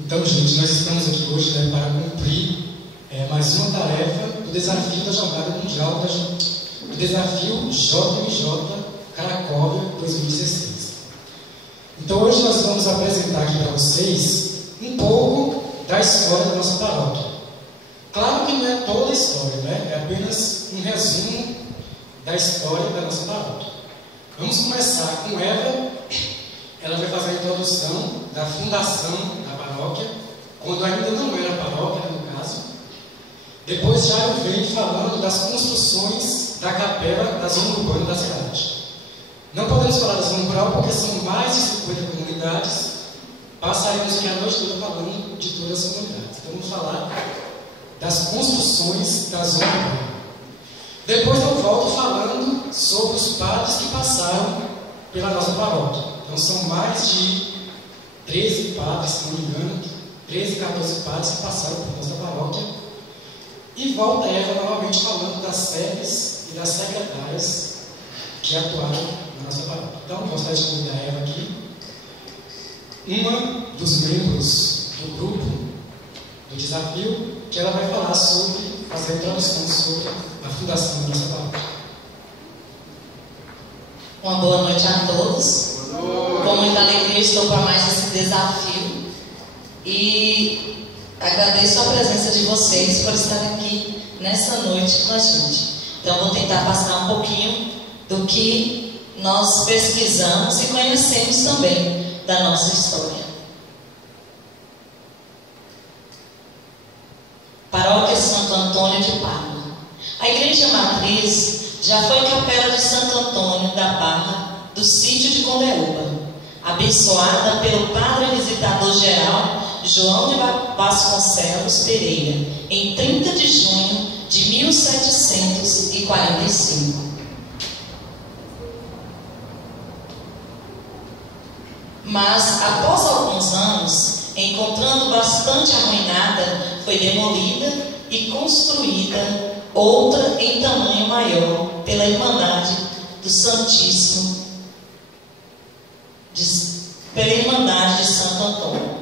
Então, gente, nós estamos aqui hoje para cumprir mais uma tarefa do desafio da Jornada Mundial, do desafio JMJ Cracóvia 2016. Então, hoje nós vamos apresentar aqui para vocês um pouco da história da nossa paróquia. Claro que não é toda a história, né? É apenas um resumo da história da nossa paróquia. Vamos começar com Eva. Ela vai fazer a introdução da fundação da paróquia, quando ainda não era paróquia, no caso. Depois já eu venho falando das construções da capela da zona urbana da cidade. Não podemos falar da zona rural porque são mais de 50 comunidades. Passaremos aqui a noite toda falando de todas as comunidades. Então vamos falar das construções da zona urbana. Depois eu volto falando sobre os padres que passaram pela nossa paróquia. Então são mais de 13 padres, se não me engano, 13, 14 padres que passaram por nossa paróquia. E volta Eva novamente falando das sebes e das secretárias que atuaram na nossa paróquia. Então, gostaria de convidar a Eva aqui. Uma dos membros do grupo do desafio, que ela vai falar sobre, fazer a introdução sobre a fundação da nossa paróquia. Uma boa noite a todos. Com muita alegria estou para mais esse desafio e agradeço a presença de vocês por estar aqui nessa noite com a gente. Então vou tentar passar um pouquinho do que nós pesquisamos e conhecemos também da nossa história. Paróquia Santo Antônio de Parma. A igreja matriz já foi capela de Santo Antônio da Barra do sítio de Condeúba, abençoada pelo padre visitador geral João de Vasconcelos Pereira, em 30 de junho de 1745. Mas, após alguns anos, encontrando bastante arruinada, foi demolida e construída outra em tamanho maior pela Irmandade do Santíssimo, pela Irmandade de Santo Antônio.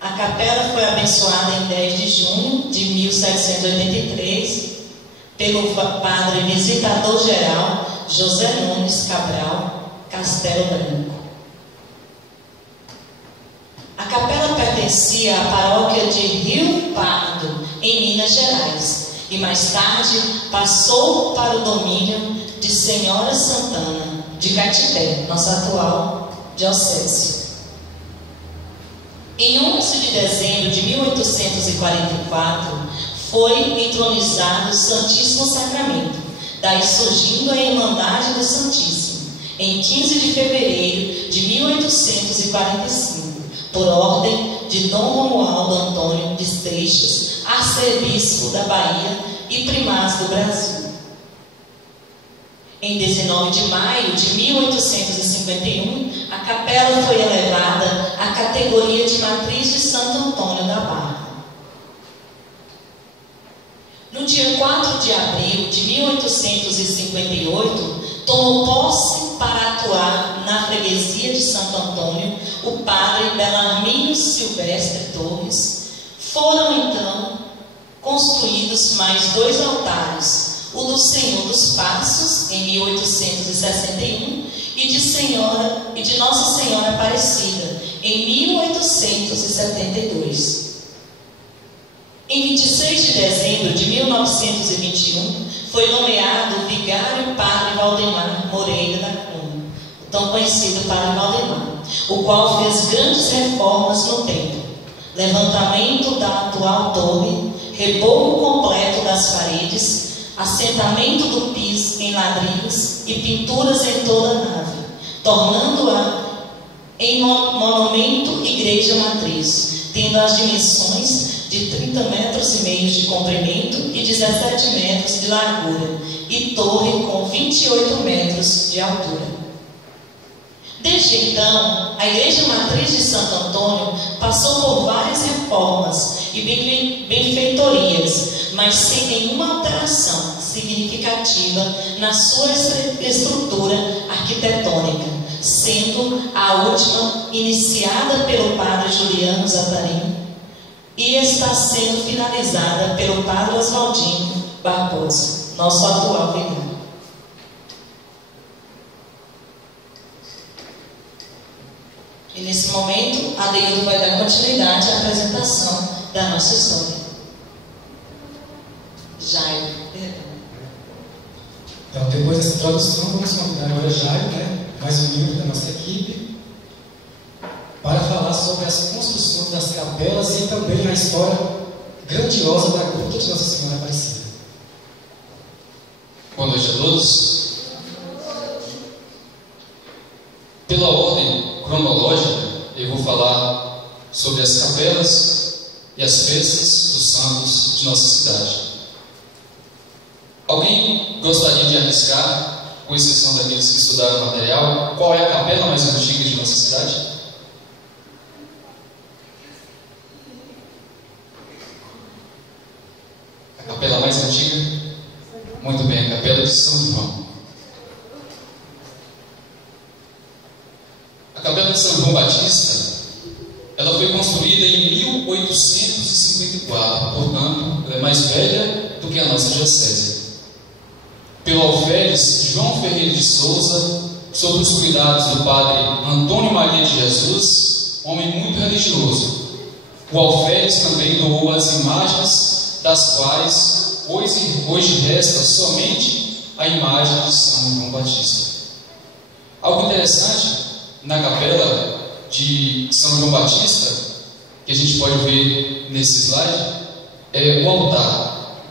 A capela foi abençoada em 10 de junho de 1783 pelo padre visitador geral José Nunes Cabral Castelo Branco. A capela pertencia à paróquia de Rio Pardo, em Minas Gerais, e mais tarde passou para o domínio de Senhora Santana de Catibé, nossa atual diocese. Em 11 de dezembro de 1844 foi entronizado o Santíssimo Sacramento, daí surgindo a Irmandade do Santíssimo, em 15 de fevereiro de 1845, por ordem de Dom Romualdo Antônio de Seixas, arcebispo da Bahia e primaz do Brasil. Em 19 de maio de 1851, a capela foi elevada à categoria de matriz de Santo Antônio da Barra. No dia 4 de abril de 1858, tomou posse para atuar na freguesia de Santo Antônio o padre Belarmino Silvestre Torres. Foram então construídos mais 2 altares, o do Senhor dos Passos, em 1861, e de Nossa Senhora Aparecida, em 1872. Em 26 de dezembro de 1921, foi nomeado vigário padre Valdemar Moreira da Cunha, o tão conhecido padre Valdemar, o qual fez grandes reformas no templo: levantamento da atual torre, reboco completo das paredes, assentamento do piso em ladrilhos e pinturas em toda a nave, tornando-a em monumento igreja matriz, tendo as dimensões de 30,5 metros de comprimento e 17 metros de largura, e torre com 28 metros de altura. Desde então, a igreja matriz de Santo Antônio passou por várias reformas e benfeitorias, mas sem nenhuma alteração significativa na sua estrutura arquitetônica, sendo a última iniciada pelo padre Juliano Zatarim e está sendo finalizada pelo padre Oswaldinho Barbosa, nosso atual vigário. E nesse momento, a Deildo vai dar continuidade à apresentação da nossa história. Jairo, perdão. Então, depois dessa introdução, vamos convidar agora Jairo, mais um membro da nossa equipe, para falar sobre as construções das capelas e também a história grandiosa da Gruta de Nossa Senhora Aparecida. Boa noite a todos. Pela ordem cronológica, eu vou falar sobre as capelas e as festas dos santos de nossa cidade. Alguém gostaria de arriscar, com exceção daqueles que estudaram o material, qual é a capela mais antiga de nossa cidade? A capela mais antiga? Muito bem, a Capela de São João. A Capela de São João Batista, ela foi construída em 1854, portanto, ela é mais velha do que a nossa diocese. Pelo alferes João Ferreira de Souza, sob os cuidados do padre Antônio Maria de Jesus, homem muito religioso. O alferes também doou as imagens, das quais hoje resta somente a imagem de São João Batista. Algo interessante na capela de São João Batista, que a gente pode ver nesse slide, é o altar.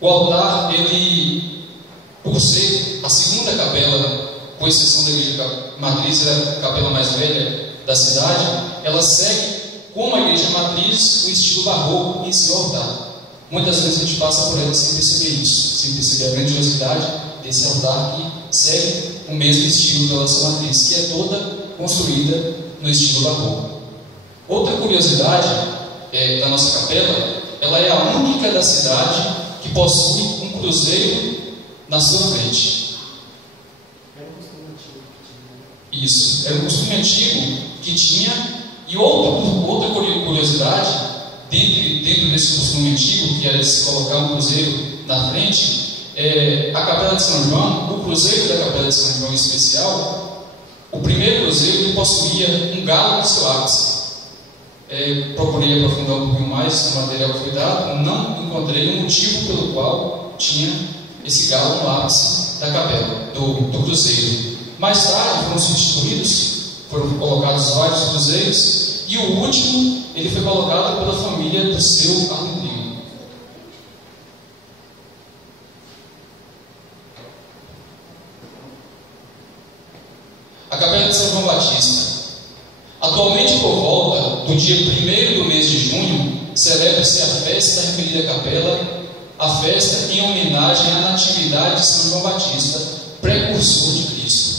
O altar, ele, por ser a segunda capela, com exceção da igreja matriz, é a capela mais velha da cidade, ela segue, como a igreja matriz, o estilo barroco em seu altar. Muitas vezes a gente passa por ela sem perceber isso, sem perceber a grandiosidade desse altar que segue o mesmo estilo da nossa matriz, que é toda construída no estilo barroco. Outra curiosidade da nossa capela, ela é a única da cidade que possui um cruzeiro na sua frente. Era um costume antigo que tinha. Isso, era um costume antigo que tinha. E outra curiosidade, dentro desse costume antigo, que era de se colocar um cruzeiro na frente, a Capela de São João, o cruzeiro da Capela de São João em especial, o primeiro cruzeiro ele possuía um galo no seu ápice. Procurei aprofundar um pouquinho mais no material que foi dado, não encontrei um motivo pelo qual tinha esse galo no ápice da capela, do cruzeiro. Mais tarde foram substituídos, foram colocados vários cruzeiros, e o último ele foi colocado pela família do seu arrendinho. A Capela de São João Batista. Atualmente, por volta do dia 1º do mês de junho, celebra-se a festa da referida capela, a festa em homenagem à natividade de São João Batista, precursor de Cristo.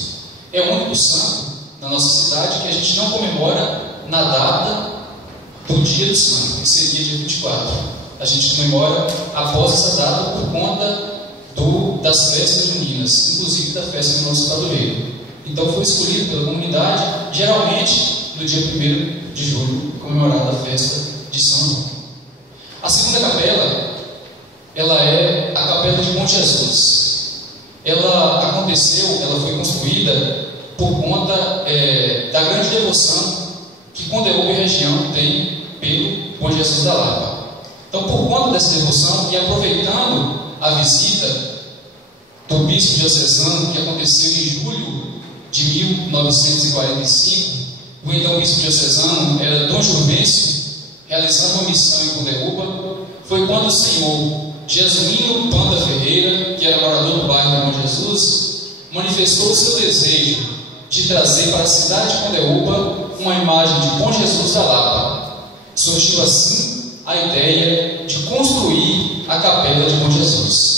É o único santo na nossa cidade que a gente não comemora na data do dia do santo, que seria dia 24. A gente comemora após essa data por conta das festas juninas, inclusive da festa do nosso padroeiro. Então foi escolhido pela comunidade, geralmente no dia 1º de julho, comemorada a festa de São João. A segunda capela, ela é a Capela de Bom Jesus. Ela foi construída por conta da grande devoção que Condeúba e região tem pelo Bom Jesus da Lapa. Então, por conta dessa devoção e aproveitando a visita do bispo diocesano que aconteceu em julho de 1945, o então bispo diocesano era Dom Jurvêncio, realizando uma missão em Condeúba, foi quando o senhor Jesuíno Panda Ferreira, que era morador do bairro do Bom Jesus, manifestou o seu desejo de trazer para a cidade de Condeúba uma imagem de Bom Jesus da Lapa. Surgiu assim a ideia de construir a Capela de Bom Jesus.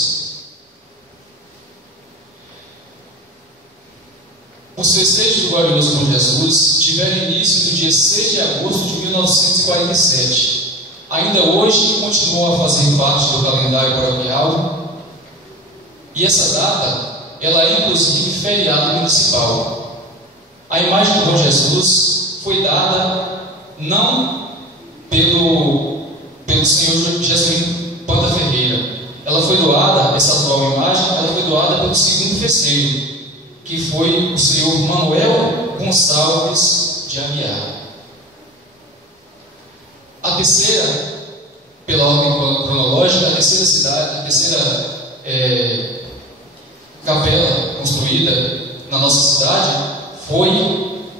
Os festejos do glorioso Bom Jesus tiveram início no dia 6 de agosto de 1947. Ainda hoje continuam a fazer parte do calendário paroquial, e essa data ela é inclusive feriado municipal. A imagem do Bom Jesus foi dada não pelo senhor Jesuíno Panta Ferreira. Ela foi doada, essa atual imagem, ela foi doada pelo segundo terceiro, que foi o senhor Manuel Gonçalves de Aguiar. A terceira, pela ordem cronológica, a terceira capela construída na nossa cidade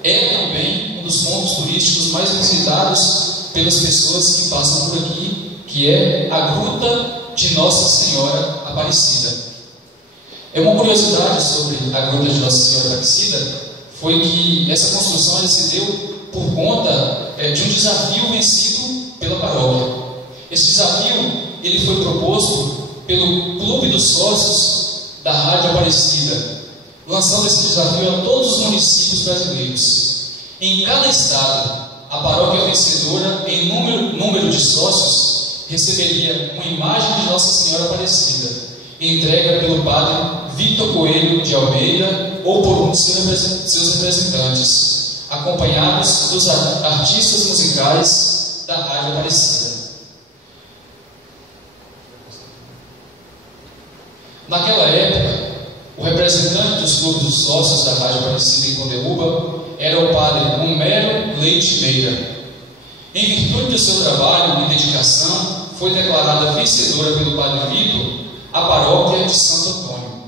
é também um dos pontos turísticos mais visitados pelas pessoas que passam por aqui, que é a Gruta de Nossa Senhora Aparecida. Uma curiosidade sobre a Gruta de Nossa Senhora Aparecida foi que essa construção ela se deu por conta de um desafio vencido pela paróquia. Esse desafio ele foi proposto pelo Clube dos Sócios da Rádio Aparecida, lançando esse desafio a todos os municípios brasileiros. Em cada estado, a paróquia vencedora em número de sócios receberia uma imagem de Nossa Senhora Aparecida, entregue pelo padre Victor Coelho de Almeida ou por um de seus representantes, acompanhados dos artistas musicais da Rádio Aparecida. Naquela época, o representante dos clubes dos sócios da Rádio Aparecida em Condeúba era o padre Homero Leite Meira. Em virtude do seu trabalho e dedicação, foi declarada vencedora pelo padre Vitor a paróquia de Santo Antônio.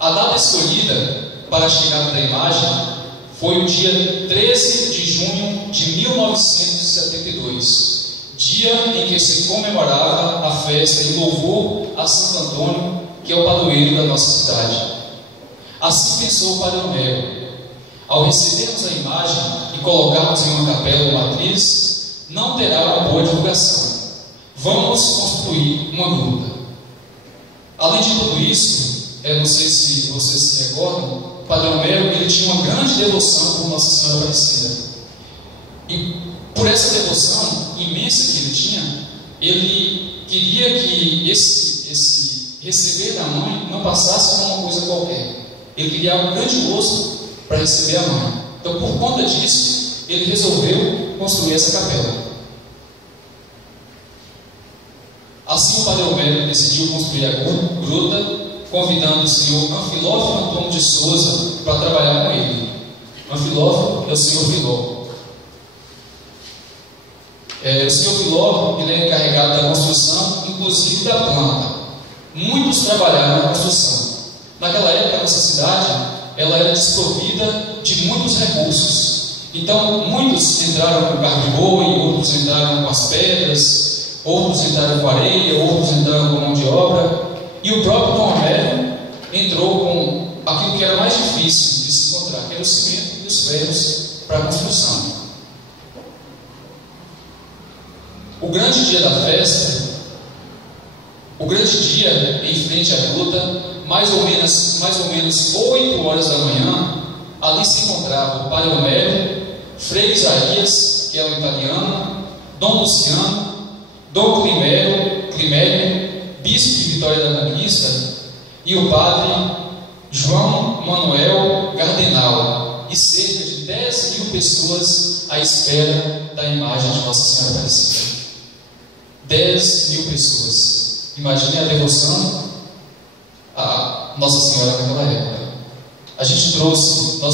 A data escolhida para a chegada da imagem foi o dia 13 de junho de 1972, dia em que se comemorava a festa em louvor a Santo Antônio, que é o padroeiro da nossa cidade. Assim pensou o padre Homero. Ao recebermos a imagem e colocarmos em uma capela ou matriz, não terá uma boa divulgação. Vamos construir uma gruta. Além de tudo isso, não sei se vocês se recordam, o padre Homero ele tinha uma grande devoção por Nossa Senhora Aparecida. E por essa devoção imensa que ele tinha, ele queria que esse receber da mãe não passasse por uma coisa qualquer. Ele queria algo grandioso para receber a mãe. Então, por conta disso, ele resolveu construir essa capela. Assim, o padre Homero decidiu construir a gruta, convidando o senhor Anfilófilo Antônio de Souza para trabalhar com ele. Anfilófilo é o senhor Filó. O senhor Filó ele é encarregado da construção, inclusive da planta. Muitos trabalharam na construção. Naquela época, a nossa cidade ela era desprovida de muitos recursos. Então, muitos entraram com carro de boi, outros entraram com as pedras, outros entraram com areia, outros entraram com mão de obra. E o próprio Dom Homero entrou com aquilo que era mais difícil de se encontrar, que era o cimento e os ferros para a construção. O grande dia da festa, o grande dia em frente à gruta, mais ou menos 8 horas da manhã, ali se encontrava o padre Homero, Frei Isaías, que é um italiano, Dom Luciano, Dom Climélio, bispo de Vitória da Conquista, e o padre João Manuel Gardenal, e cerca de 10.000 pessoas à espera da imagem de Nossa Senhora Aparecida. 10.000 pessoas. Imagine a devoção a Nossa Senhora naquela época. Nós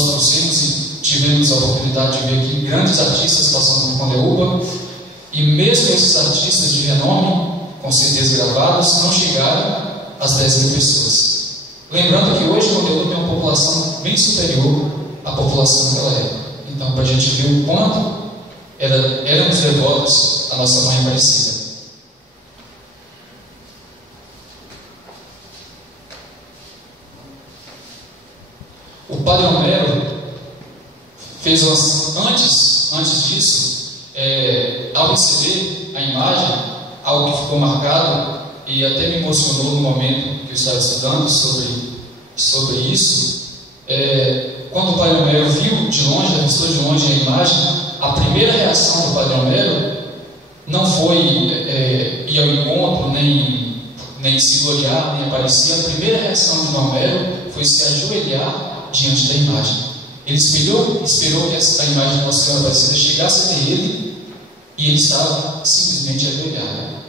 trouxemos e tivemos a oportunidade de ver aqui grandes artistas passando por Condeúba, e mesmo esses artistas de renome, com CDs gravados, não chegaram às 10.000 pessoas. Lembrando que hoje Condeúba tem uma população bem superior à população daquela época. Então, para a gente ver o quanto éramos devotos à nossa Mãe Aparecida. O padre Homero fez antes disso, ao receber a imagem, algo que ficou marcado e até me emocionou no momento que eu estava estudando sobre isso. Quando o padre Homero viu de longe, avistou de longe a imagem, a primeira reação do padre Homero não foi ir ao encontro, nem se gloriar, nem aparecer. A primeira reação de Homero foi foi se ajoelhar diante da imagem. Ele esperou que a imagem de Nossa Senhora Aparecida chegasse até ele, e ele estava simplesmente ajoelhado.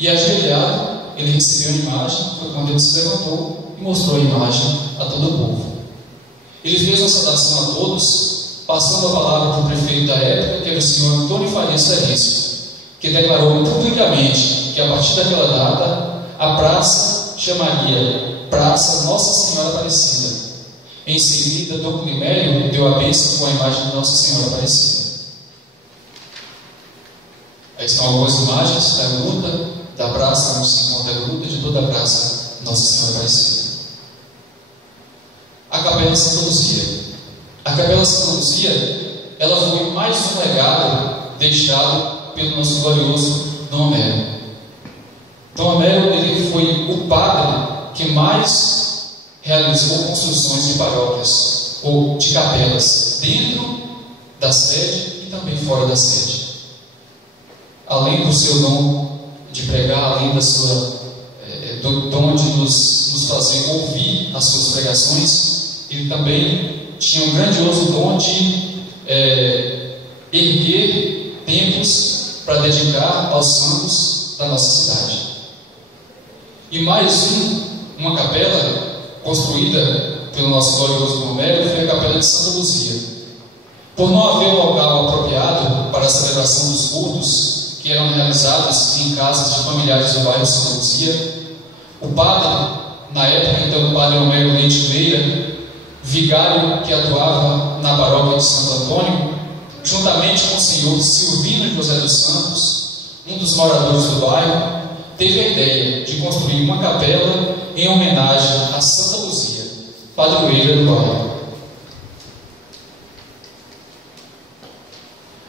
E ajoelhado, ele recebeu a imagem. Foi quando ele se levantou e mostrou a imagem a todo o povo. Ele fez uma saudação a todos, passando a palavra para o prefeito da época, que era o senhor Antônio Farias Serício, que declarou publicamente que a partir daquela data a praça chamaria Praça Nossa Senhora Aparecida. Em seguida, Dom Climério deu a bênção com a imagem de Nossa Senhora Aparecida. Aí estão algumas imagens da gruta da praça onde se encontra a gruta de toda a praça Nossa Senhora Aparecida. A Capela Santa Luzia. A Capela Santa Luzia, ela foi mais um legado deixado pelo nosso glorioso Dom Homero. Dom Homero, ele foi o padre que mais realizou construções de paróquias ou de capelas dentro da sede e também fora da sede. Além do seu dom de pregar, além da sua do dom de nos fazer ouvir as suas pregações, ele também tinha um grandioso dom de erguer templos para dedicar aos santos da nossa cidade. E mais uma capela construída pelo nosso glorioso Dom Homero foi a Capela de Santa Luzia. Por não haver um local apropriado para a celebração dos cultos, que eram realizados em casas de familiares do bairro Santa Luzia, o padre, na época então o padre Homero Leite Meira, vigário que atuava na paróquia de Santo Antônio, juntamente com o senhor Silvino José dos Santos, um dos moradores do bairro, teve a ideia de construir uma capela em homenagem a Santa Luzia, padroeira do bairro.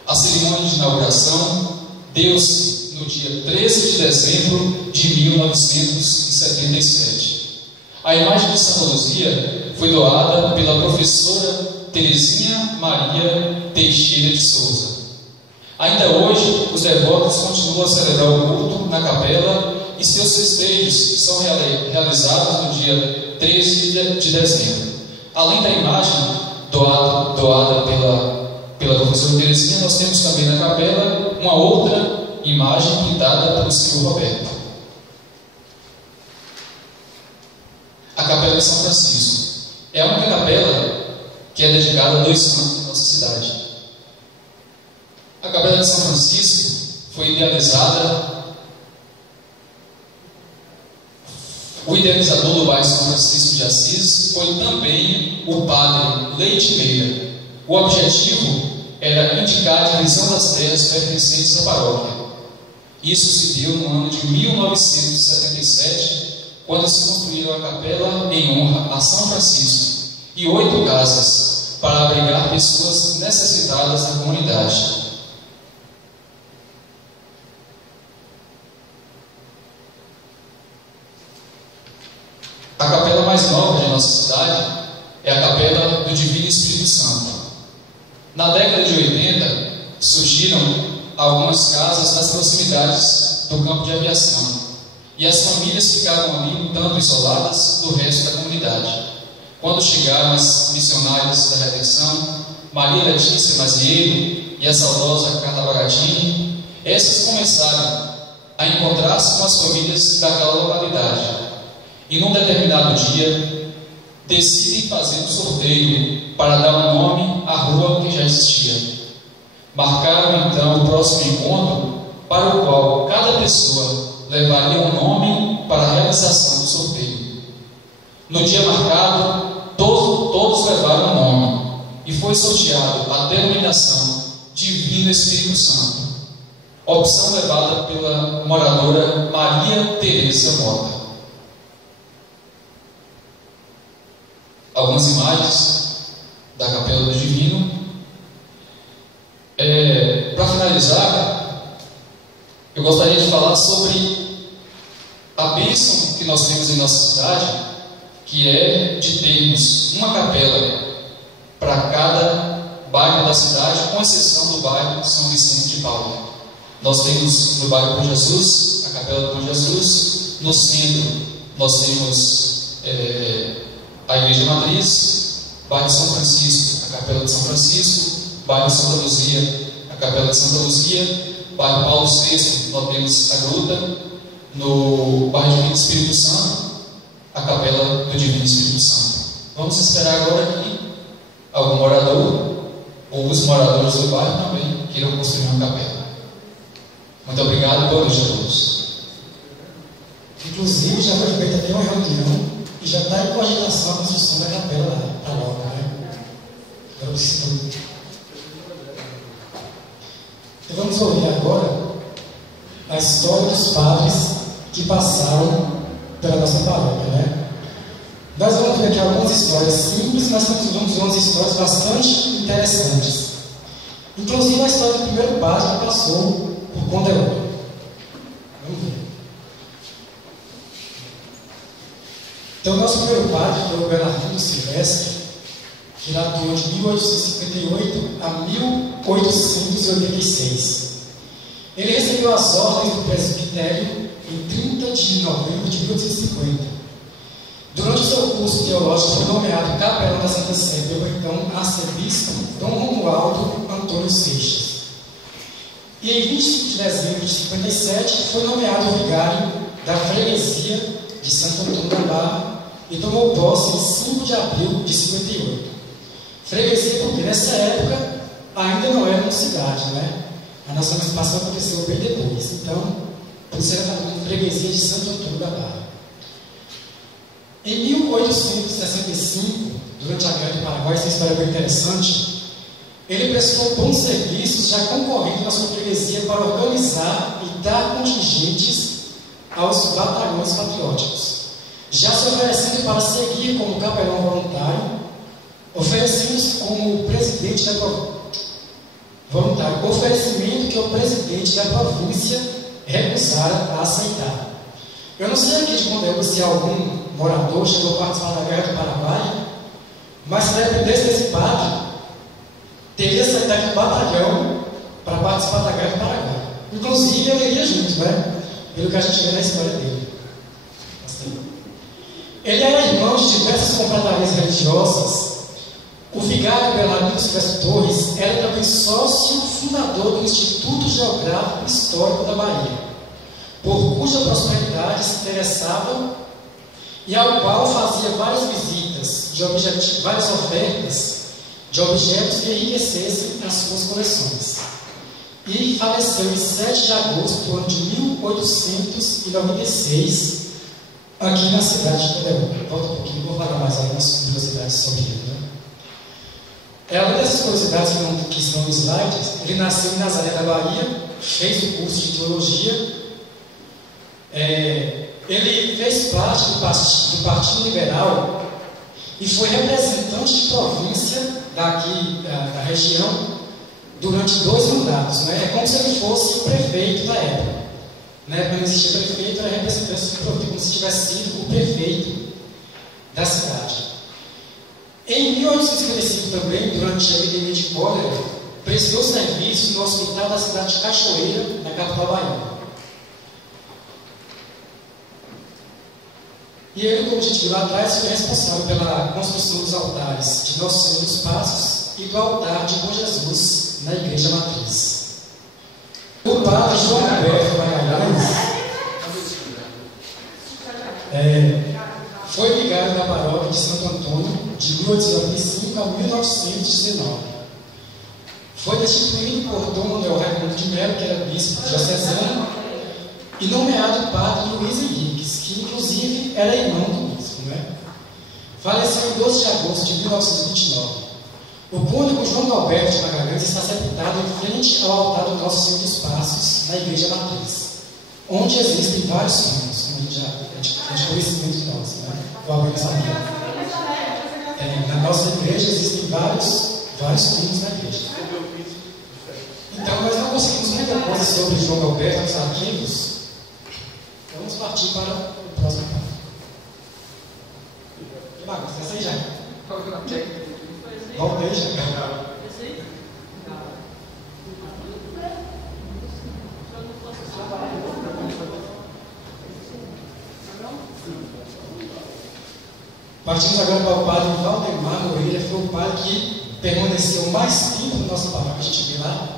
A cerimônia de inauguração deu-se no dia 13 de dezembro de 1977. A imagem de Santa Luzia foi doada pela professora Terezinha Maria Teixeira de Souza. Ainda hoje, os devotos continuam a celebrar o culto na capela e seus festejos são realizados no dia 13 de dezembro. Além da imagem doada pela professora Terezinha, nós temos também na capela uma outra imagem pintada pelo senhor Roberto. A Capela de São Francisco é a única capela que é dedicada a dois santos em nossa cidade. A Capela de São Francisco foi idealizada. O idealizador do bairro São Francisco de Assis foi também o padre Leite Meira. O objetivo era indicar a divisão das terras pertencentes à paróquia. Isso se deu no ano de 1977, quando se construíram a capela em honra a São Francisco e 8 casas para abrigar pessoas necessitadas da comunidade. A capela mais nova de nossa cidade é a Capela do Divino Espírito Santo. Na década de 80, surgiram algumas casas nas proximidades do campo de aviação, e as famílias ficavam ali um tanto isoladas do resto da comunidade. Quando chegaram as missionárias da Redenção, Maria Letícia Mazieiro e a saudosa Carla Bagatini, essas começaram a encontrar-se com as famílias daquela localidade. E num determinado dia, decidem fazer um sorteio para dar um nome à rua que já existia. Marcaram então o próximo encontro, para o qual cada pessoa levaria um nome para a realização do sorteio. No dia marcado, todos levaram um nome, e foi sorteado a denominação Divino Espírito Santo, opção levada pela moradora Maria Tereza Mota. Algumas imagens da Capela do Divino. Para finalizar, eu gostaria de falar sobre a bênção que nós temos em nossa cidade, que é de termos uma capela para cada bairro da cidade, com exceção do bairro São Vicente de Paulo. Nós temos no bairro Bom Jesus, a Capela do Bom Jesus. No centro, nós temos a Igreja Matriz, bairro de São Francisco, a Capela de São Francisco, bairro de Santa Luzia, a Capela de Santa Luzia, bairro Paulo VI, nós temos a Gruta, no bairro Divino Espírito Santo, a Capela do Divino Espírito Santo. Vamos esperar agora que algum morador, ou os moradores do bairro também, queiram construir uma capela. Muito obrigado e boa noite a todos. Inclusive, já foi feita até uma reunião e já está em cogitação a construção da capela lá, para logo, né? Então vamos ouvir agora a história dos padres que passaram pela nossa paróquia, né? Nós vamos ver aqui algumas histórias simples, mas vamos ver umas histórias bastante interessantes. Inclusive a história do primeiro padre que passou por Condeúdo. Vamos ver. Então, o nosso primeiro padre foi o Bernardino Silvestre, que atuou de 1858 a 1886. Ele recebeu as ordens do presbitério em 30 de novembro de 1850. Durante o seu curso teológico, foi nomeado capelão da Santa Sé pelo então arcebispo Dom Romualdo Antônio Seixas. E em 25 de dezembro de 57, foi nomeado vigário da freguesia de Santo Antônio da Barra e tomou posse em 5 de abril de 58. Freguesia porque nessa época ainda não era uma cidade, né? A nossa emancipação aconteceu bem depois. Então, por isso era a freguesia de Santo Antônio da Barra. Em 1865, durante a Guerra do Paraguai, essa história é bem interessante, ele prestou bons serviços, já concorrendo na sua freguesia para organizar e dar contingentes aos batalhões patrióticos, já se oferecendo para seguir como capelão voluntário, oferecendo-se como presidente da oferecimento que o presidente da província recusara a aceitar. Eu não sei aqui de Condeúdo se algum morador chegou a participar da Guerra do Paraguai, mas se dependesse desse padre, teria aceitado um batalhão para participar da Guerra do Paraguai. Inclusive, ele iria junto, né? Pelo que a gente vê na história dele. Assim. Ele era irmão de diversas confratarias religiosas. O vigário Bernardino Silvestre Torres era também sócio fundador do Instituto Geográfico Histórico da Bahia, por cuja prosperidade se interessava e ao qual fazia várias visitas, várias ofertas de objetos que enriquecessem as suas coleções. E faleceu em 7 de agosto do ano de 1896, aqui na cidade de Condeúdo. Volta um pouquinho, vou falar mais algumas curiosidades sobre ele. Né? Além dessas curiosidades que estão nos slides, ele nasceu em Nazaré da Bahia, fez o curso de teologia. Ele fez parte do Partido Liberal e foi representante de província daqui da região durante 2 mandatos. Né? É como se ele fosse o prefeito da época. Né? Quando existia prefeito, era representante de província, como se tivesse sido o prefeito da cidade. Em 1855 também, durante a epidemia de cólera, prestou serviço no hospital da cidade de Cachoeira, na capital baiana. E ele, como a gente viu lá atrás, foi responsável pela construção dos altares de Nosso Senhor dos Passos e do altar de Bom Jesus na Igreja Matriz. O padre João Alberto Magalhães foi vigário da paróquia de Santo Antônio de 1895 a 1919. Foi destituído por Dom Manuel Raimundo de Melo, que era bispo diocesano, e nomeado padre Luiz Henriques, que inclusive era irmão do bispo, né? Faleceu em 12 de agosto de 1929. O cônego João Alberto de Magalhães está sepultado em frente ao altar do Nosso Senhor dos Passos, na Igreja Matriz, onde existem vários túmulos, como a gente já é de conhecimento de nós, né? O Alberto sabia. Na nossa igreja existem vários túmulos na igreja. Então, nós não conseguimos muita coisa sobre João Alberto nos arquivos. Vamos partir para o próximo passo. Que bagunça, essa aí já. Volta aí já. A Partimos agora para o padre Valdemar Moreira, foi o padre que permaneceu mais tempo no nosso paróquio. A gente vê lá,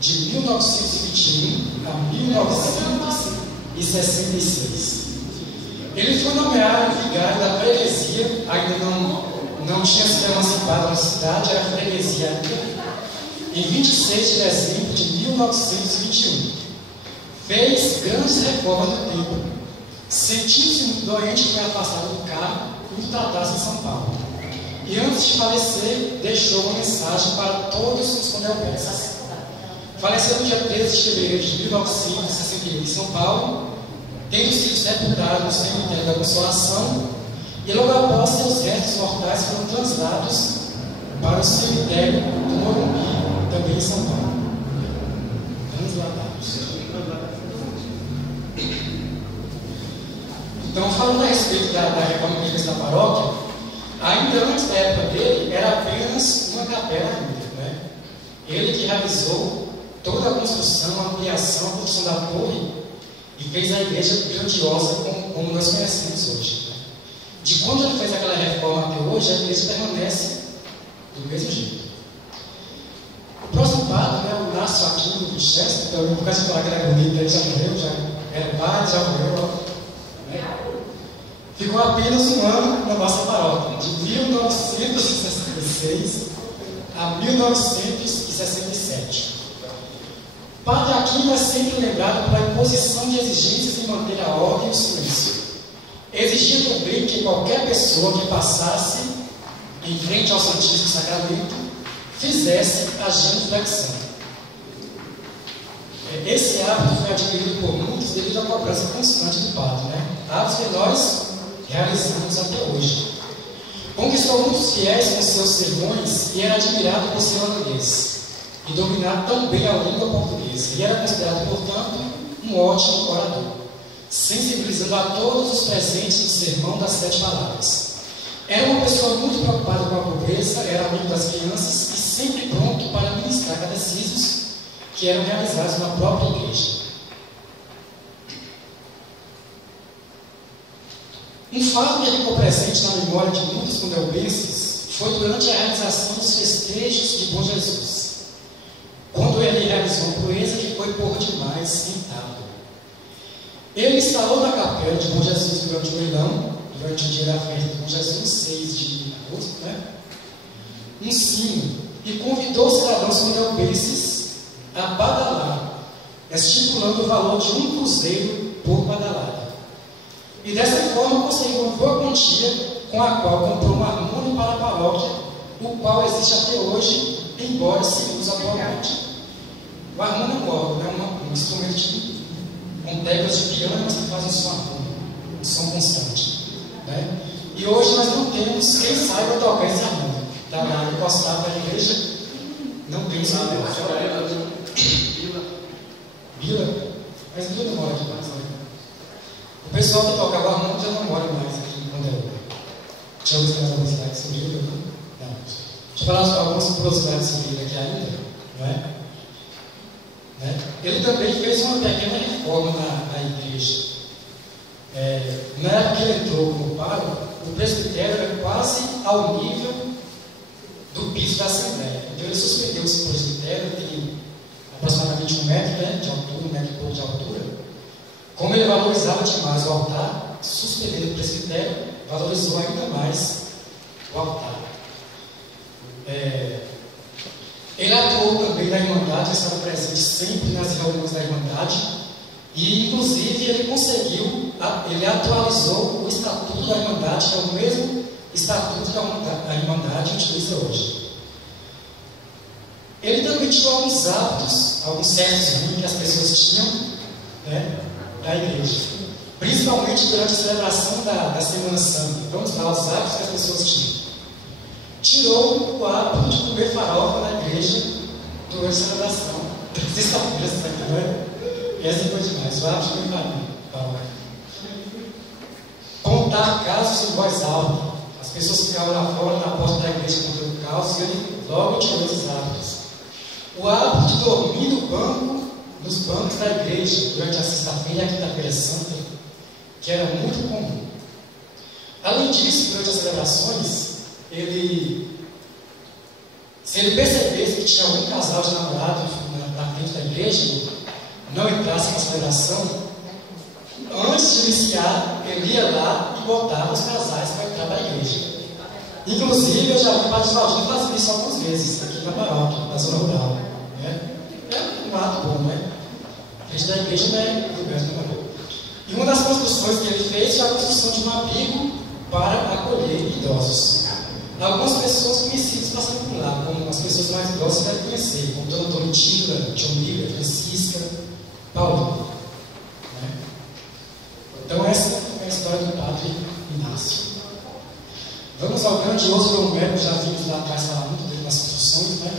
de 1921 a 1966. Ele foi nomeado vigário da freguesia, ainda não tinha sido emancipado na cidade, era freguesia ainda, em 26 de dezembro de 1921. Fez grandes reformas no templo. Sentindo-se muito doente, foi afastado do cargo e tratasse em São Paulo. E antes de falecer, deixou uma mensagem para todos os condeupensas. Faleceu no dia 13 de fevereiro de 1961 em São Paulo, tendo sido sepultado no cemitério da Consolação, e logo após seus restos mortais foram translados para o cemitério do Morumbi, também em São Paulo. Transladados. Então, falando a respeito da reforma que fez na paróquia, ainda antes da época dele, era apenas uma capela ainda, né? Ele que realizou toda a construção, a ampliação, a construção da torre e fez a igreja grandiosa como nós conhecemos hoje. De quando ele fez aquela reforma até hoje, a igreja permanece do mesmo jeito. O próximo padre, né, o Inácio Aquino Winchester, então, por causa de falar que era bonito, ele já morreu, já era padre, já morreu, né? Ficou apenas um ano na nossa paróquia, de 1966 a 1967. Padre Aquino é sempre lembrado pela imposição de exigências em manter a ordem e o silêncio. Exigia também que qualquer pessoa que passasse em frente ao Santíssimo Sacramento fizesse a genuflexão. Esse hábito foi adquirido por muitos devido à cobrança constante do padre, né? Hábitos que nós realizamos até hoje. Conquistou muitos fiéis com seus sermões e era admirado por seu holandês e dominar tão bem a língua portuguesa, e era considerado, portanto, um ótimo orador, sensibilizando a todos os presentes no sermão das 7 palavras. Era uma pessoa muito preocupada com a pobreza, era amigo das crianças e sempre pronto para ministrar catecismos que eram realizados na própria igreja. Um fato que ficou presente na memória de muitos condelbenses foi durante a realização dos festejos de Bom Jesus, quando ele realizou uma proeza que foi por demais sentado. Ele instalou na capela de Bom Jesus durante o leilão, durante o dia da festa de Bom Jesus, 6 de agosto, né? Um sino, e convidou os cidadãos condelbenses a badalar, estipulando o valor de 1 cruzeiro por badalada. E dessa forma conseguiu uma boa quantia com a qual comprou um harmônio para a paróquia, o qual existe até hoje, embora se use atualmente. O harmônio é um órgão, né? Um instrumento com teclas de piano, mas que faz um som harmônico, um som constante, né? E hoje nós não temos quem saiba tocar esse harmônio. Está na encostada da igreja, não tem esse harmônio. Bila? Mas Bila não mora aqui mais, né? O pessoal que tocava harmônio já não mora mais aqui em Condeúba. Deixa eu ver se tem alguma cidade sobre Bila. Não. Deixa eu falar algumas curiosidades sobre ele aqui ainda, não é? Né? Ele também fez uma pequena reforma na igreja. Na época que ele entrou como pároco, o presbitério era quase ao nível do piso da Assembleia. Então ele suspendeu esse presbitério, tem aproximadamente 1 metro, né, de altura, 1 metro e pouco de altura. Como ele valorizava demais o altar, suspendendo o presbitério, valorizou ainda mais o altar. Ele atuou também na Irmandade, estava presente sempre nas reuniões da Irmandade, e inclusive ele atualizou o Estatuto da Irmandade, que é o mesmo Estatuto que a Irmandade utiliza hoje. Ele também tinha alguns hábitos, alguns certos ruins que as pessoas tinham, né, da igreja, principalmente durante a celebração da Semana Santa. Vamos lá, os hábitos que as pessoas tinham. Tirou o hábito de comer farofa na igreja durante a celebração da Sexta-feira Santa, né? E assim foi demais. O hábito de comer farofa. Contar casos em voz alta. As pessoas ficavam lá fora, na porta da igreja, contando casos, e ele logo tirou esses hábitos. O hábito de dormir nos bancos da igreja durante a Sexta-feira e a Quinta-feira Santa, que era muito comum. Além disso, durante as celebrações, se ele percebesse que tinha algum casal de namorado na frente da igreja, não entrasse na celebração, antes de iniciar, ele ia lá e botava os casais para entrar na igreja. Inclusive, eu já vi o Padre Valdinho fazer isso algumas vezes, aqui na paróquia, na zona rural. Né? É um ato bom, né? A frente da igreja não é lugar de namorado. E uma das construções que ele fez foi a construção de um abrigo para acolher idosos. Algumas pessoas conhecidas passaram por lá, como as pessoas mais próximas devem conhecer, como Dona Domitila, John Miller, Francisca, Paulo. Né? Então essa é a história do Padre Inácio. Vamos ao grandioso Dom Melo, já vimos lá atrás falar muito dele nas construções, né?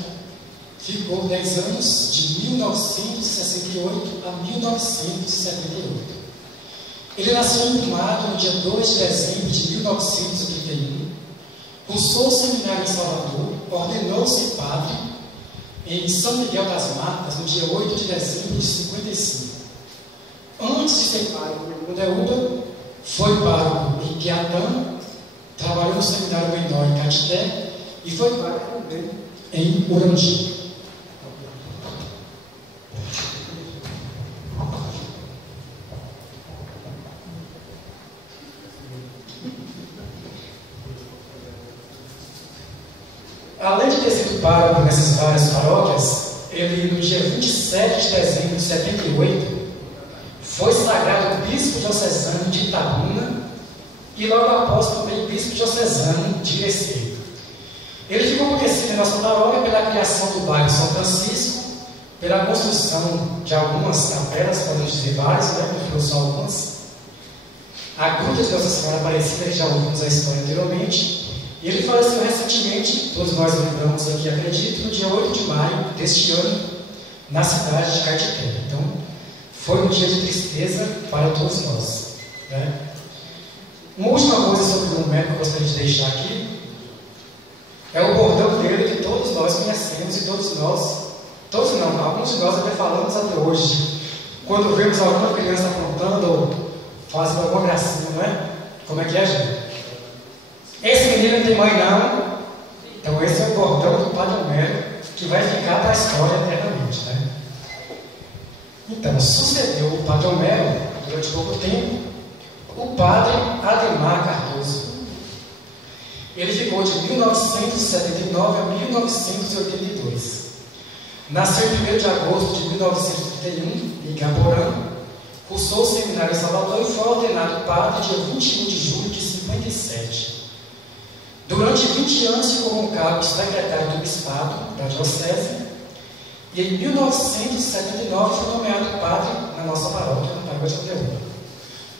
Ficou 10 anos, de 1968 a 1978. Ele nasceu em Brumado no dia 2 de dezembro de 1931, cursou o seminário em Salvador, ordenou-se padre em São Miguel das Matas no dia 8 de dezembro de 55. Antes de ser pároco em Mundaúba, foi pároco em Quiatã, trabalhou no seminário menor em Catité e foi pároco também em Urandi. Além de ter sido pároco nessas várias paróquias, ele, no dia 27 de dezembro de 78, foi sagrado bispo diocesano de Itabuna e logo após também bispo diocesano de Recife. Ele ficou conhecido em nossa paróquia pela criação do bairro São Francisco, pela construção de algumas capelas, podemos dizer várias, né? Não só algumas. A gruta de Nossa Senhora Aparecida, que já ouvimos a história anteriormente. E ele faleceu recentemente, todos nós lembramos aqui, acredito, no dia 8 de maio deste ano, na cidade de Caetité. Então, foi um dia de tristeza para todos nós. Né? Uma última coisa sobre o Dom Melo que eu gostaria de deixar aqui é o bordão dele que todos nós conhecemos e alguns de nós até falamos até hoje. Quando vemos alguma criança aprontando ou fazendo alguma gracinha, não é? Como é que é, gente? Esse menino não tem mãe não, então esse é o bordão do Padre Homero, que vai ficar para a história eternamente, né? Então, sucedeu o Padre Homero, durante pouco tempo, o Padre Ademar Cardoso. Ele ficou de 1979 a 1982. Nasceu em 1º de agosto de 1931, em Gaporã, cursou o seminário em Salvador e foi ordenado padre dia 21 de julho de 57. Durante 20 anos ficou com o cargo de secretário do bispado da diocese e em 1979 foi nomeado padre na nossa paróquia, na paróquia de Mundaúba.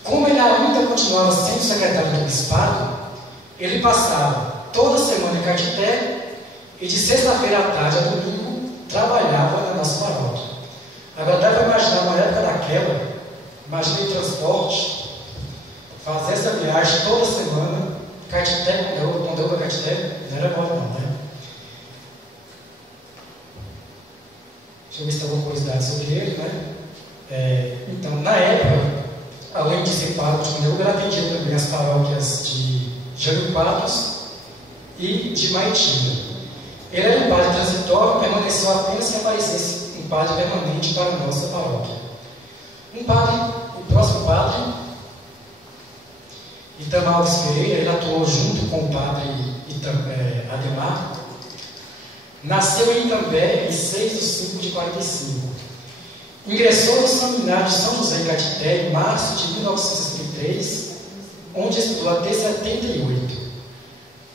Como ele ainda continuava sendo secretário do bispado, ele passava toda semana em Caetité e de sexta-feira à tarde a domingo trabalhava na nossa paróquia. Agora dá para imaginar uma época daquela, imagina o transporte, fazer essa viagem toda semana. Caetité, Mundaúba, Caetité, não era mole não, né? Deixa eu ver se tem alguma curiosidade sobre ele, né? Então, na época, além de ser pároco de Mundaúba, ele atendia também as paróquias de Jânio Quadros e de Maitinga. Ele era um padre transitório, permaneceu apenas que aparecesse um padre permanente para a nossa paróquia. O próximo padre, Itamar Alves Pereira, ele atuou junto com o padre Ademar. Nasceu em Itambé em 6 de 5 de 45. Ingressou no seminário de São José em Caetité em março de 1963, onde estudou até 78.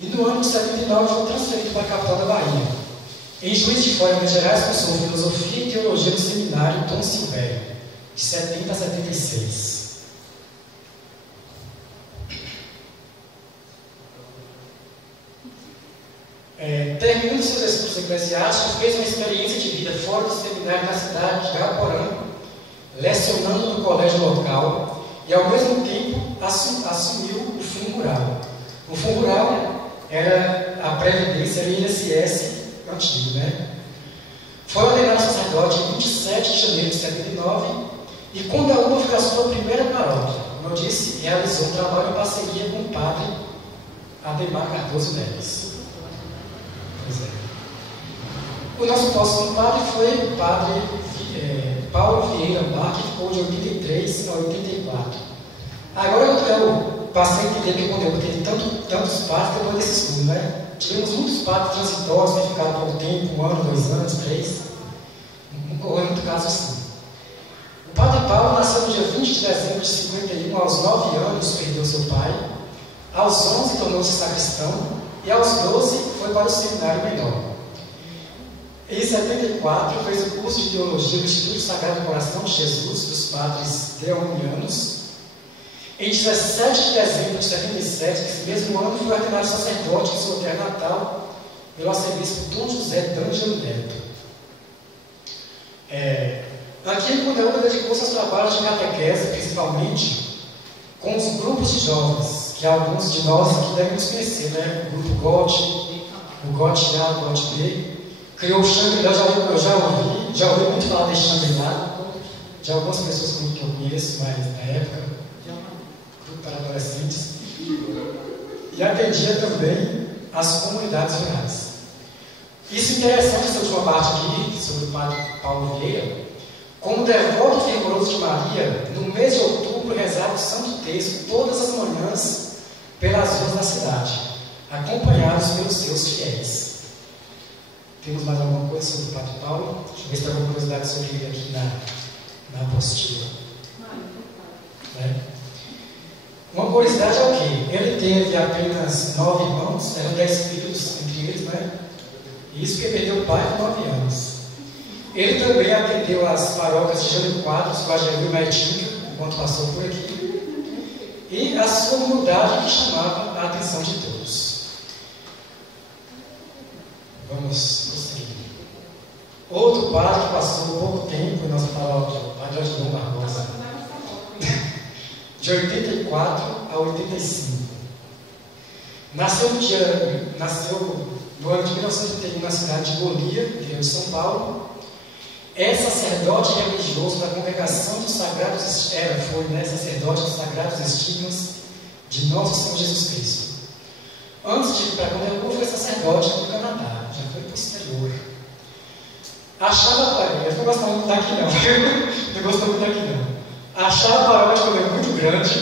E no ano de 79 foi transferido para a capital da Bahia. Em Juiz de Fora, Minas Gerais, cursou filosofia e teologia no seminário Dom Silvério, de 70 a 76. Terminando seus estudos eclesiásticos, fez uma experiência de vida fora do seminário na cidade de Gaporã, lecionando no colégio local e, ao mesmo tempo, assumiu o fundo rural. O fundo rural era a previdência, era o INSS antigo, né? Foi ordenado sacerdote em 27 de janeiro de 79 e, quando a UPA foi a sua primeira paróquia, como eu disse, realizou um trabalho em parceria com o padre Ademar Cardoso Neves. Pois é. O nosso próximo padre foi o padre Paulo Vieira Bar, que ficou de 83 a 84. Agora eu passei a entender que quando eu teve tantos padres depois desse estudo, né? Tivemos muitos padres transitórios que ficaram pouco tempo, 1 ano, 2 anos, 3. Não ocorreu muito caso assim. O padre Paulo nasceu no dia 20 de dezembro de 51, aos 9 anos perdeu seu pai, aos 11 tornou-se sacristão e aos 12 foi para o seminário menor. Em 74 fez o curso de teologia do Instituto Sagrado Coração de Jesus dos padres leonianos. Em 17 de dezembro de 77, esse mesmo ano, foi ordenado sacerdote em sua terra natal pelo arcebispo Dom José D'Angelo Neto. Aqui em Cunhaúba dedicou seus trabalhos de catequese, principalmente com os grupos de jovens, que alguns de nós aqui devemos conhecer, né? O grupo GOT, o GOT A, o GOT B. Criou o Shangri-La, eu já ouvi muito falar desse Shangri-La, de algumas pessoas que eu conheço, mas na época, grupo para adolescentes. E atendia também as comunidades rurais. Isso é interessante, essa última parte aqui, sobre o padre Paulo Vieira. Como devoto fervoroso de Maria, no mês de outubro rezava o Santo Terço todas as manhãs pelas ruas da cidade, acompanhados pelos seus fiéis. Temos mais alguma coisa sobre o padre Paulo? Deixa eu ver se tem alguma curiosidade sobre ele aqui na apostila. Uma curiosidade é o quê? Ele teve apenas 9 irmãos, eram 10 filhos entre eles, né? Isso porque perdeu o pai com 9 anos. Ele também atendeu as paróquias de Jânio Quadros, Guajeru e Maitinga, enquanto passou por aqui. E a sua humildade que chamava a atenção de todos. Vamos prosseguir. Outro padre que passou pouco tempo em nossa paróquia, o padre Odilon Barbosa, de 84 a 85. Nasceu no ano de 1931 na cidade de Golia, interior de São Paulo. É sacerdote religioso da Congregação dos Sagrados sacerdote dos Sagrados Estigmas de Nosso Senhor Jesus Cristo. Antes de ir para Cunhaúba, foi sacerdote no Canadá, já foi posterior. Ele não gostava muito daqui não, não gostou muito daqui não. Achava a paróquia muito grande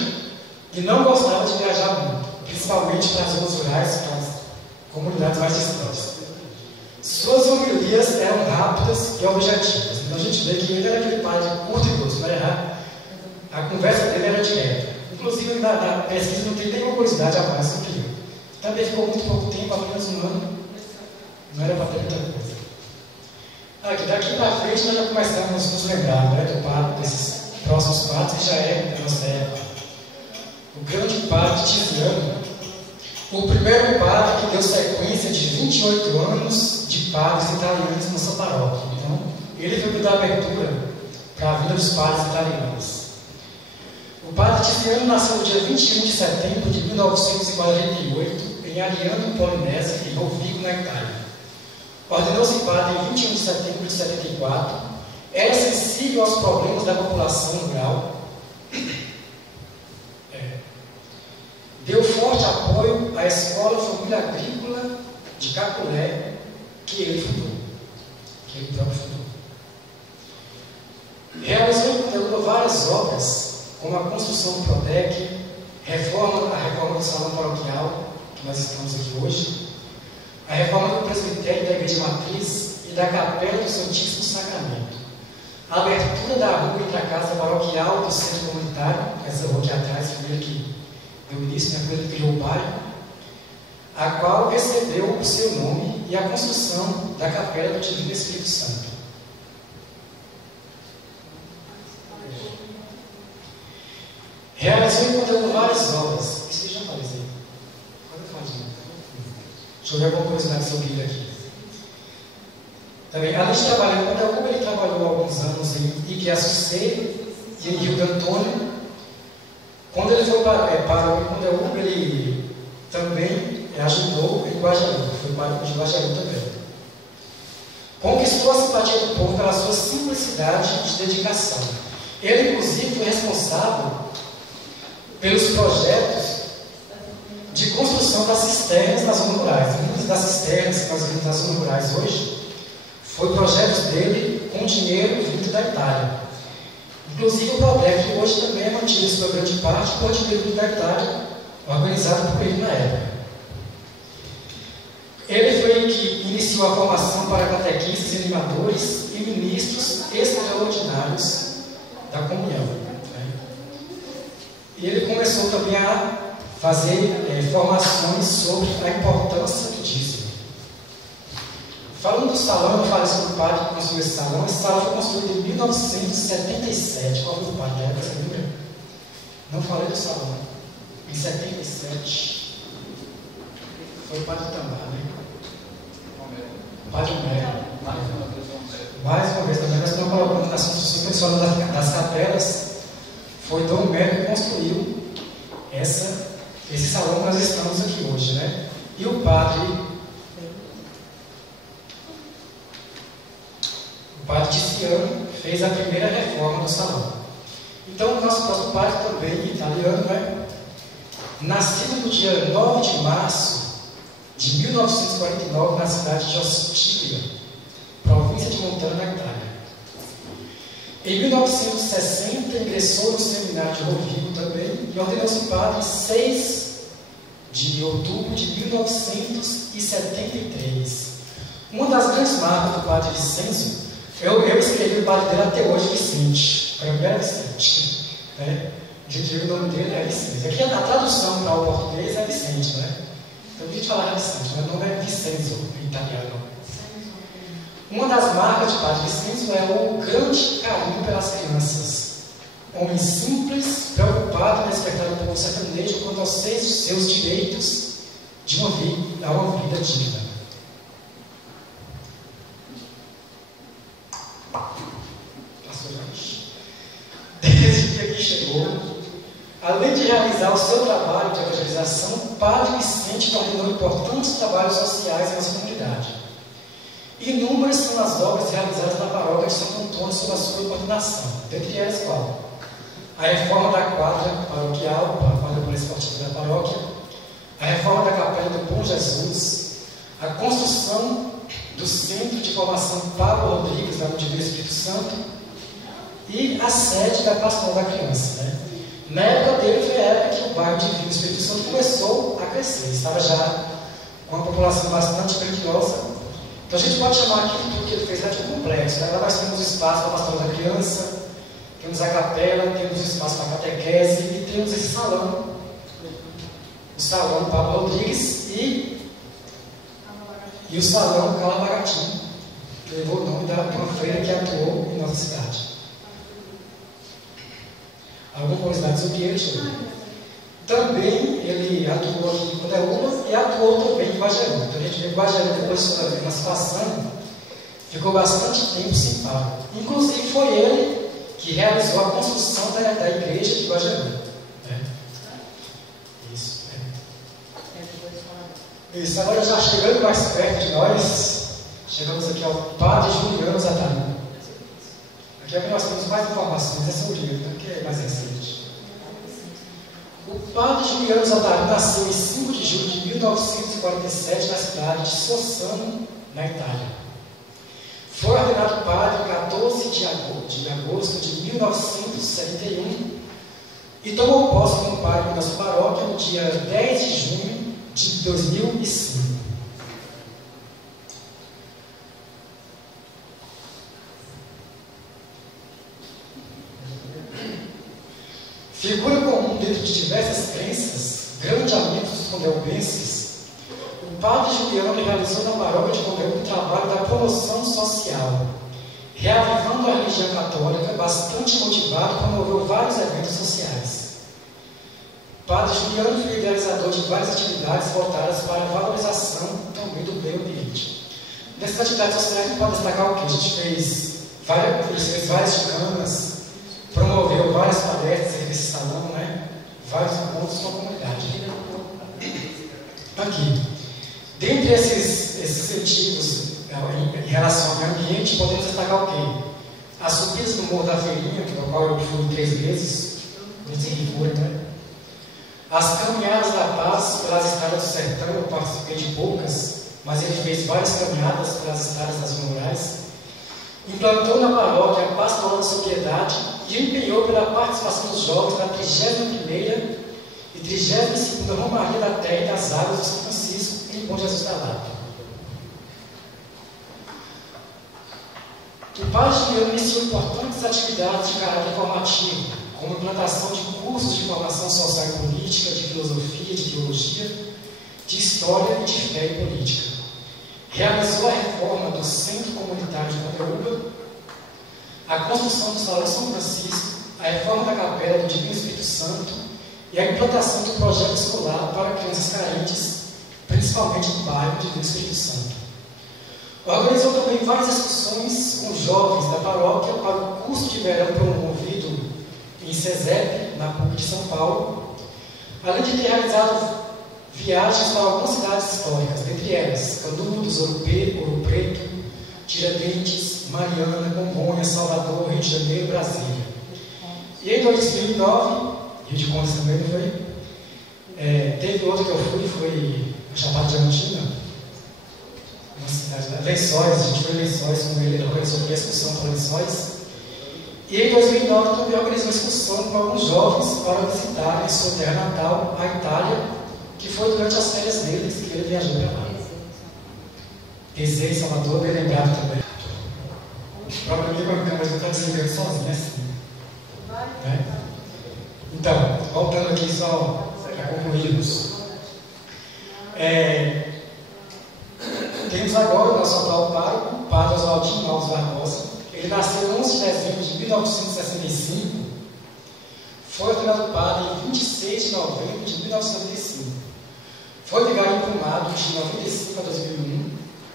e não gostava de viajar muito, principalmente para as zonas rurais, para as comunidades mais distantes. Suas homilias eram rápidas e objetivas. Então a gente vê que ele era aquele padre curto e grosso, não era errado. A conversa dele era direta. Inclusive na pesquisa não tem nenhuma curiosidade a mais sobre ele. Também ficou muito pouco tempo, apenas 1 ano. Não era para ter muita coisa. Daqui para frente nós já começamos a nos lembrar, né, do padre, desses próximos padres que já é da nossa época. O grande padre Tiziano, o primeiro padre que deu sequência de 28 anos de padres italianos na nossa paróquia. Então, ele foi dar abertura para a vinda dos padres italianos. O padre Tiziano nasceu no dia 21 de setembro de 1948 em Ariano, Polinésia, em Rovigo, na Itália. Ordenou-se padre em 21 de setembro de 74. Era sensível aos problemas da população rural. Deu forte apoio à Escola Família Agrícola de Caculé, que ele fundou, que ele próprio fundou. Realizou em Cunhaúba várias obras, como a construção do Prodec, a reforma do Salão Paroquial, que nós estamos aqui hoje, a reforma do presbitério da Igreja Matriz e da Capela do Santíssimo Sacramento, a abertura da rua entre a Casa Paroquial do Centro Comunitário, essa rua aqui atrás, foi ele que deu início, né, quando ele criou o bairro, a qual recebeu o seu nome, e a construção da Capela do Divino Espírito Santo. Realizou em Cunhaúba várias obras. Isso eu já falei. Agora eu falo de novo. Deixa eu ver alguma curiosidade sobre ele aqui. Também, além de trabalhar em Cunhaúba, ele trabalhou alguns anos em Iguiaçucê e em Rio de Antônio. Quando ele foi para o Cunhaúba, ele também ajudou em Guajeru, foi para o de Guajeru também. Conquistou a simpatia do povo pela sua simplicidade de dedicação. Ele, inclusive, foi responsável pelos projetos de construção das cisternas nas zonas rurais. Muitas das cisternas que nós vemos nas zonas rurais hoje foi projetos dele com dinheiro vindo da Itália. Inclusive o Prodec hoje também é mantido em sua grande parte por dinheiro vindo da Itália, organizado por ele na época. Ele foi que iniciou a formação para catequistas, animadores e ministros extraordinários da comunhão. E ele começou também a fazer formações sobre a importância do dízimo. Falando do salão, eu falei sobre o padre que construiu esse salão. Esse salão foi construído em 1977. Qual foi o padre da época, você lembra? Não falei do salão. Em 77. Foi o padre Tamar, né? Padre Mero. Mais uma vez, também nós estamos colocando nas construções pessoais das capelas. Foi Dom Mero que construiu esse salão que nós estamos aqui hoje, né? E o padre Ticiano fez a primeira reforma do salão. Então, o nosso próximo padre também, italiano, né? Nascido no dia 9 de março de 1949, na cidade de Ostiglia, província de Montana, na Itália. Em 1960, ingressou no seminário de Rovigo também e ordenou-se padre em 6 de outubro de 1973. Uma das grandes marcas do padre Vicêncio, eu escrevi o padre dele até hoje, Vicente. Para mim era Vicente. Né? A gente viu o nome dele, é Vicente. Aqui a tradução para o português é Vicente, né? Então a gente falava Vicente, mas o nome é Vicenzo, em italiano. Uma das marcas de padre Vicenzo é o grande carinho pelas crianças. Homem simples, preocupado em despertar o povo sertanejo quanto aos seus direitos de uma vida digna. Desde o dia que chegou, além de realizar o seu trabalho de evangelização, o padre Vicente coordenou importantes trabalhos sociais em nossa comunidade. Inúmeras são as obras realizadas na paróquia de Santo Antônio sob a sua coordenação, dentre elas qual? A reforma da quadra paroquial, a quadra poliesportiva da paróquia, a reforma da capela do Bom Jesus, a construção do Centro de Formação Pablo Rodrigues, da Divino Espírito Santo, e a sede da Pastoral da Criança. Né? Na época dele foi a época que o bairro Divino Espírito Santo começou a crescer, estava já com uma população bastante religiosa. Então a gente pode chamar aquilo tudo que ele fez de um complexo. Né? Lá nós temos o espaço para a Pastoral da Criança, temos a capela, temos o espaço para a catequese e temos esse salão, o salão Pablo Rodrigues e o salão Carla Bagatinho, que levou o nome de uma freira que atuou em nossa cidade. Alguma curiosidade sobre ele? Também ele atuou aqui em Codeúma e atuou também em Guajeru. Então a gente vê que Guajeru, depois de toda a vida passando, ficou bastante tempo sem pago. Inclusive foi ele que realizou a construção da igreja de Guajeru. Né? Isso. Isso. Agora já chegando mais perto de nós, chegamos aqui ao Padre Juliano Zatarino. Aqui é que nós temos mais informações, é sobre ele, né? Que é mais recente. O Padre Juliano Zatarino nasceu em 5 de julho de 1947 na cidade de Sossano, na Itália. Foi ordenado padre em 14 de agosto de 1971 e tomou posse como padre em nossa paróquia no dia 10 de junho de 2005. Figura comum dentro de diversas crenças, grande amigo dos condeúbenses, o padre Juliano realizou na paróquia de Condeúba o trabalho da promoção social, reavivando a religião católica, bastante motivado, promoveu vários eventos sociais. O padre Juliano foi idealizador de várias atividades voltadas para a valorização também do meio ambiente. Nessas atividades sociais, a gente pode destacar o que? A gente fez várias gincana, promoveu várias palestras nesse salão, né? Vários encontros com a comunidade. Aqui, dentre esses incentivos em relação ao meio ambiente, podemos destacar o quê? As subidas do Morro da Feirinha, no qual eu fui 3 vezes, nesse foi, né? As caminhadas da paz pelas estradas do sertão, eu participei de poucas, mas ele fez várias caminhadas pelas estradas das zonas rurais. Implantou na paróquia a pastoral da sobriedade e empenhou pela participação dos jovens na 31ª e 32ª Romaria da Terra e das Águas de São Francisco, em Bom Jesus da Lapa. O Padre Juliano iniciou importantes atividades de caráter formativo, como a implantação de cursos de formação social e política, de filosofia, de teologia, de história e de fé e política. Realizou a reforma do Centro Comunitário de Condeúba, a construção do Salão São Francisco, a reforma da Capela do Divino Espírito Santo e a implantação do projeto escolar para crianças carentes, principalmente no bairro do Divino Espírito Santo. Organizou também várias excursões com jovens da paróquia para o curso de verão promovido em SESEP, na PUC de São Paulo, além de ter realizado viagens para algumas cidades históricas, dentre elas Canudos, Ouro Preto, Tiradentes, Mariana, Congonhas, Salvador, Rio de Janeiro e Brasília. E em 2009, Rio de Contas também não foi, teve outro que eu fui, foi Chapada Diamantina, uma cidade, Lençóis, a gente foi em Lençóis com ele, organizou uma excursão para Lençóis. E em 2009 também organizou uma excursão com alguns jovens para visitarem sua terra natal, a Itália, que foi durante as férias deles que ele viajou para lá. Rezei em Salvador, bem lembrado também. O próprio amigo mas não está desligando sozinho, assim. Né? Então, voltando aqui só para concluirmos. Temos agora o nosso atual pároco, o Padre Oswaldinho Alves Barbosa. Ele nasceu em 11 de dezembro de 1965. Foi ordenado padre em 26 de novembro de 1995. Foi vigário emplumado de 95 a 2001.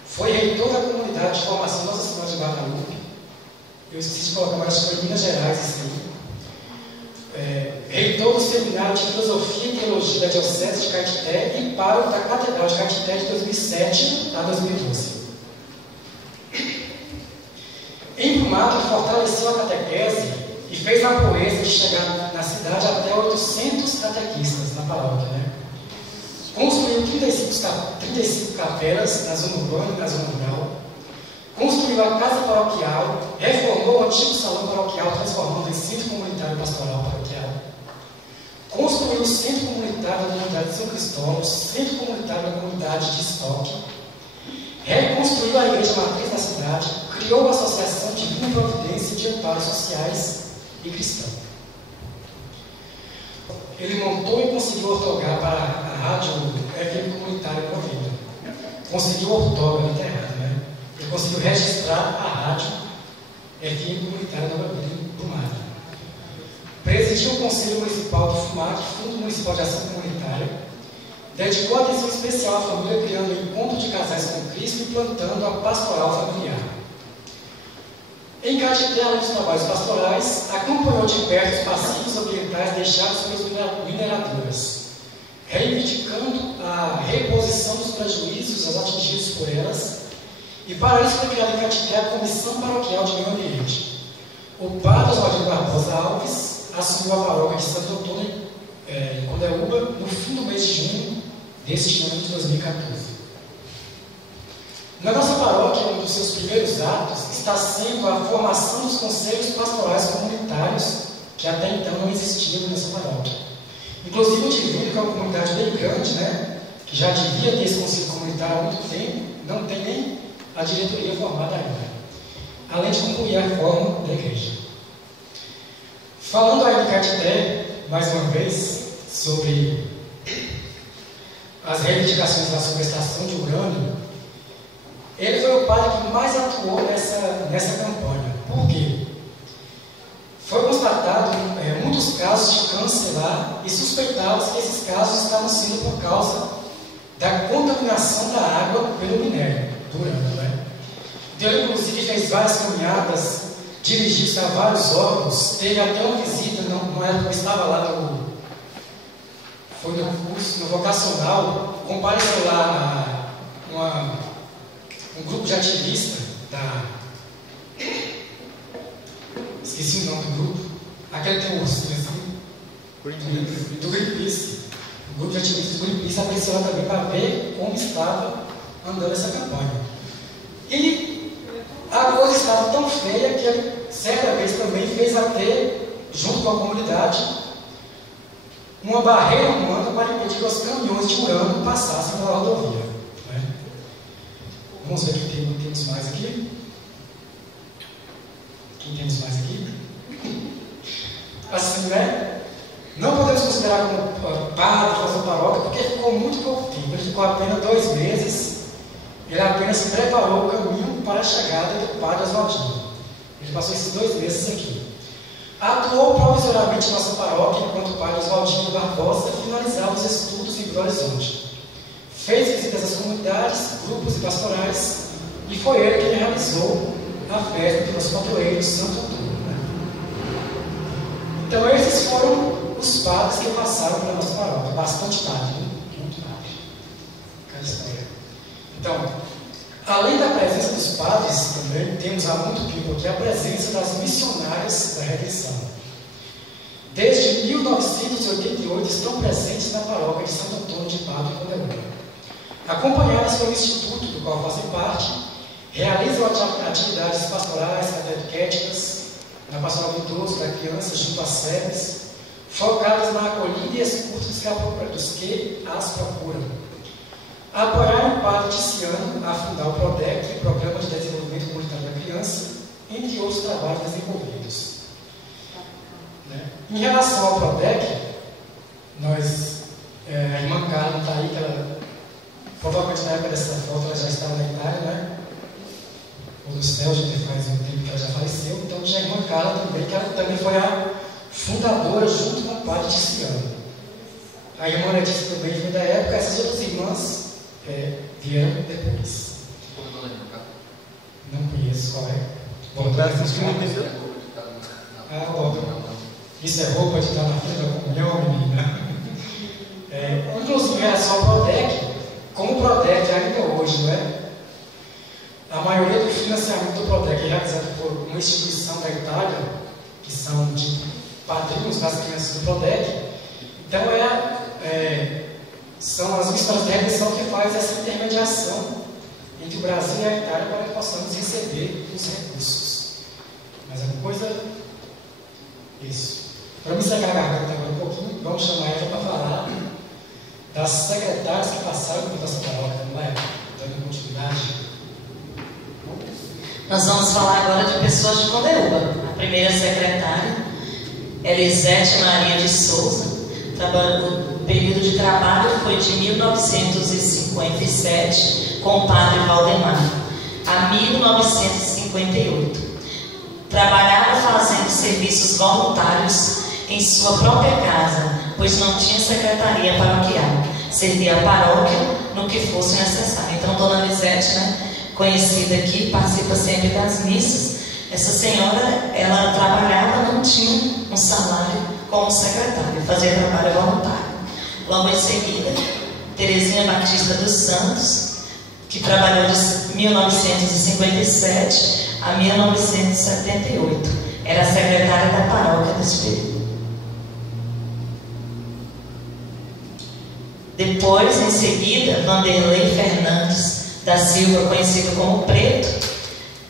Foi reitor da comunidade de formação Nossa Senhora de Guadalupe. Eu esqueci de colocar, mas foi em Minas Gerais isso aí. Reitor do Seminário de Filosofia e Teologia da Diocese de Caetité e pároco da Catedral de Caetité de 2007 a 2012. Emplumado, ele fortaleceu a catequese e fez a proeza de chegar na cidade até 800 catequistas na paróquia. Né? Construiu 35 capelas na zona urbana e na zona rural. Construiu a casa paroquial, reformou o antigo salão paroquial, transformando em centro comunitário pastoral paroquial. Construiu o centro comunitário da comunidade de São Cristóvão, centro comunitário da comunidade de Estoque. Reconstruiu a igreja matriz da cidade, criou a Associação Divina Providência de Amparos Sociais e Cristãos. Ele montou e conseguiu ortogar para a rádio FM comunitária Provida. Conseguiu ortogar, não está errado, né? Ele conseguiu registrar a rádio FM comunitária do Mar. Presidiu o Conselho Municipal de FUMAC, Fundo Municipal de Ação Comunitária. Dedicou atenção especial à família, criando o encontro de casais com Cristo e plantando a pastoral familiar. Em Caetité, além dos trabalhos pastorais, acompanhou de perto os passivos ambientais deixados pelas mineradoras, reivindicando a reposição dos prejuízos atingidos por elas, e para isso foi criada em Caetité a Comissão Paroquial de Meio Ambiente. O padre Oswaldinho Barbosa Alves assumiu a paróquia de Santo Antônio, em Condeúba, no fim do mês de junho deste ano de 2014. Na nossa paróquia, um dos seus primeiros atos está sendo a formação dos conselhos pastorais comunitários, que até então não existiam nessa paróquia. Inclusive, o Divino, que é uma comunidade bem grande, né, que já devia ter esse conselho comunitário há muito tempo, não tem nem a diretoria formada ainda, além de concluir a reforma da igreja. Falando aí de Caetité, mais uma vez, sobre as reivindicações da subestação de urânio, ele foi o padre que mais atuou nessa campanha. Por quê? Foi constatado muitos casos de câncer lá e suspeitava-se que esses casos estavam sendo por causa da contaminação da água pelo minério do urânio. Né? Então, ele, inclusive, fez várias caminhadas, dirigiu-se a vários órgãos, teve até uma visita, numa época que eu estava lá foi no curso, no vocacional, compareceu lá um grupo de ativistas esqueci o nome do grupo, aquele que tem um ursinho assim, do Greenpeace. O grupo de ativistas do Greenpeace apareceu lá também para ver como estava andando essa campanha. E a coisa estava tão feia que ele, certa vez, também fez até, junto com a comunidade, uma barreira humana para impedir que os caminhões de urânio passassem pela rodovia. Né? Vamos ver o que temos mais aqui. Quem temos mais aqui? Assim, né? Não podemos considerar como padre, fazer paróquia, porque ele ficou muito pouco tempo. Ele ficou apenas 2 meses. Ele apenas preparou o caminho para a chegada do padre Oswaldinho. Ele passou esses 2 meses aqui. Atuou provisoriamente em nossa paróquia enquanto o padre Oswaldinho Barbosa finalizava os estudos em Belo Horizonte. Fez visitas às comunidades, grupos e pastorais, e foi ele quem realizou a festa do nosso padroeiro Santo Antônio. Né? Então, esses foram os padres que passaram pela nossa paróquia. Bastante tarde, né? Muito tarde. Aquela história. Então, além da presença dos padres, também temos há muito tempo aqui a presença das missionárias da redenção. Desde 1988 estão presentes na paróquia de Santo Antônio de Pádua e Condeúba. Acompanhadas pelo Instituto, do qual fazem parte, realizam atividades pastorais, catequéticas, na pastoral do idoso, da criança, junto às SEBs, focadas na acolhida e escuta dos que as procuram. Apoiaram o padre Ticiano a fundar o PRODEC, Programa de Desenvolvimento Comunitário da Criança, entre outros trabalhos desenvolvidos. Né? Em relação ao PRODEC, a irmã Carla está aí, que ela, provavelmente na época dessa foto ela já estava na Itália, né? Ou no céu, já faz um tempo que ela já faleceu. Então tinha a irmã Carla também, que ela também foi a fundadora junto com o padre Ticiano. A irmã Letícia também foi da época, essas outras irmãs vieram depois. Não conheço qual é. Isso é roupa de estar na frente da comunhão, menina. Inclusive, em relação ao PRODEC, como o PRODEC ainda hoje, né? A maioria do financiamento do PRODEC é realizado por uma instituição da Itália, que são de padrinhos das crianças do PRODEC. Então, são as missionárias de redenção que fazem essa intermediação entre o Brasil e a Itália para que possamos receber os recursos. Mas alguma coisa? Isso. Para me secar a garganta agora um pouquinho, vamos chamar ela para falar das secretárias que passaram por nossa paróquia, não é? Dando continuidade. Nós vamos falar agora de pessoas de Condeúba. A primeira secretária, Elisete Maria de Souza. O período de trabalho foi de 1957 com o padre Valdemar a 1958. Trabalhava fazendo serviços voluntários em sua própria casa, pois não tinha secretaria paroquial. Servia a paróquia no que fosse necessário. Então, Dona Elisete, né, conhecida aqui, participa sempre das missas. Essa senhora, ela trabalhava, não tinha um salário como secretária, fazia trabalho voluntário. Logo em seguida, Terezinha Batista dos Santos, que trabalhou de 1957 a 1978. Era a secretária da paróquia desse período. Depois, em seguida, Vanderlei Fernandes da Silva, conhecido como Preto.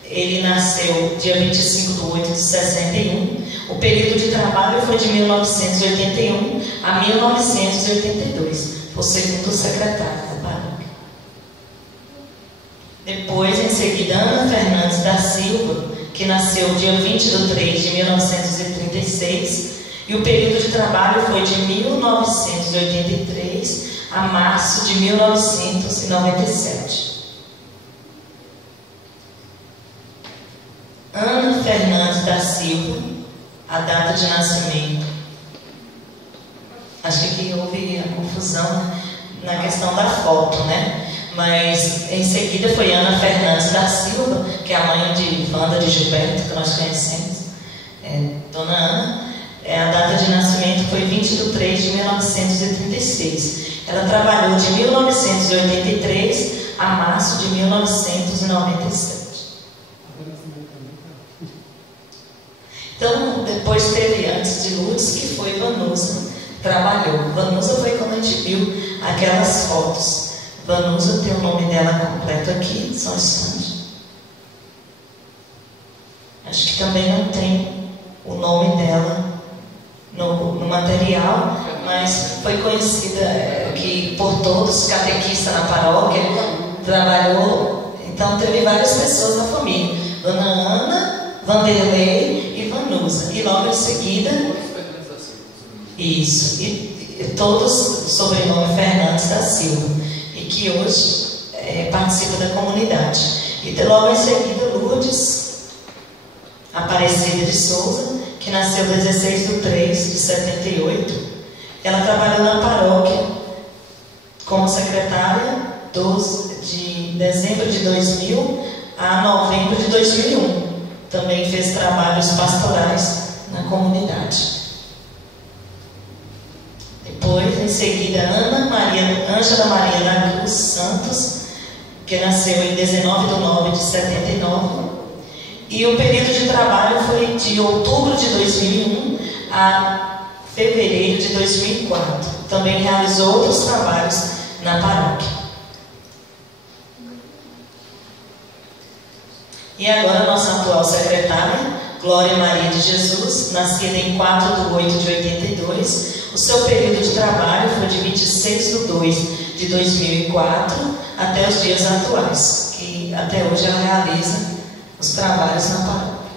Ele nasceu dia 25/8/61. O período de trabalho foi de 1981 a 1982, foi o segundo secretário da paróquia. Depois, em seguida, Ana Fernandes da Silva, que nasceu dia 20/3/1936, e o período de trabalho foi de 1983 a março de 1997. Ana Fernandes da Silva, a data de nascimento. Acho que aqui houve a confusão na questão da foto, né? Mas em seguida foi Ana Fernandes da Silva, que é a mãe de Wanda de Gilberto, que nós conhecemos. Dona Ana, a data de nascimento foi 20/3/1936. Ela trabalhou de 1983 a março de 1997. Então, depois teve antes de Lourdes, que foi Vanusa trabalhou. Vanusa foi quando a gente viu aquelas fotos. Vanusa tem o nome dela completo aqui, só um instante. Acho que também não tem o nome dela no material, mas foi conhecida que por todos, catequista na paróquia, trabalhou. Então teve várias pessoas na família: Dona Ana, Vanderlei e Vanusa. E logo em seguida, isso, e todos sobrenome Fernandes da Silva, e que hoje participa da comunidade. E logo em seguida, Lourdes Aparecida de Souza, que nasceu 16/3/78. Ela trabalhou na paróquia como secretária de dezembro de 2000 a novembro de 2001. Também fez trabalhos pastorais na comunidade. Depois, em seguida, Ângela Maria da Cruz Santos, que nasceu em 19/9/79. E o período de trabalho foi de outubro de 2001 a fevereiro de 2004. Também realizou outros trabalhos na paróquia. E agora, nossa atual secretária, Glória Maria de Jesus, nascida em 4/8/82. O seu período de trabalho foi de 26/2/2004 até os dias atuais, que até hoje ela realiza os trabalhos na paróquia.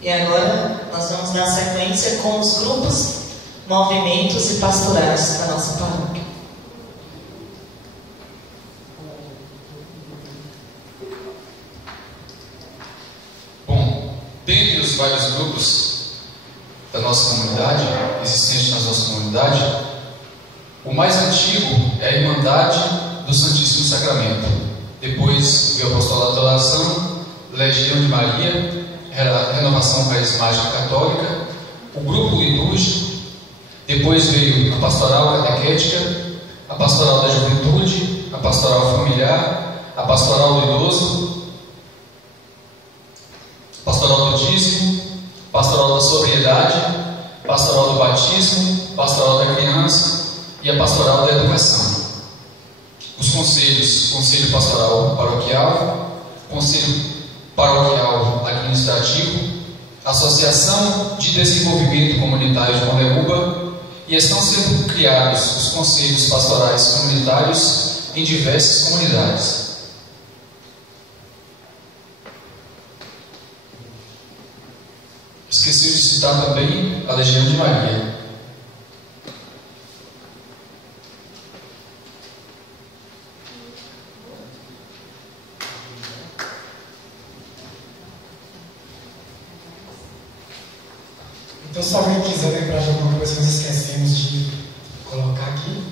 E agora nós vamos dar sequência com os grupos, movimentos e pastorais da nossa paróquia. Bom, dentre os vários grupos da nossa comunidade, existentes na nossa comunidade, o mais antigo é a Irmandade do Santíssimo Sacramento. Depois veio o Apostolado da Oração, Legião de Maria, Renovação Carismática Católica, o Grupo Litúrgico. Depois veio a Pastoral Catequética, a Pastoral da Juventude, a Pastoral Familiar, a Pastoral do Idoso, a Pastoral do Dízimo, Pastoral da Sobriedade, Pastoral do Batismo, Pastoral da Criança e a Pastoral da Educação. Os conselhos: Conselho Pastoral Paroquial, Conselho Paroquial Administrativo, Associação de Desenvolvimento Comunitário de Mondeúba, e estão sendo criados os conselhos pastorais comunitários em diversas comunidades. Esqueci de citar também a Legião de Maria. Então, se alguém quiser lembrar de alguma coisa que nós esquecemos de colocar aqui,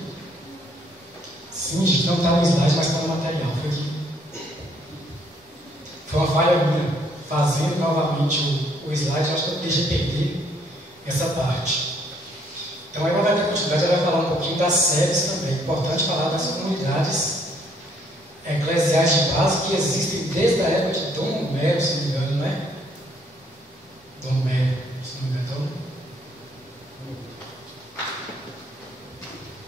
sim, não está no slide, mas está no material. Foi uma falha minha, fazendo novamente o slide, acho que eu deixei perder essa parte. Então, aí vai ter continuidade, ela vai falar um pouquinho das sedes também. É importante falar das comunidades eclesiais de base que existem desde a época de Dom Homero, se não me engano, não é? Dom Homero, se não me engano.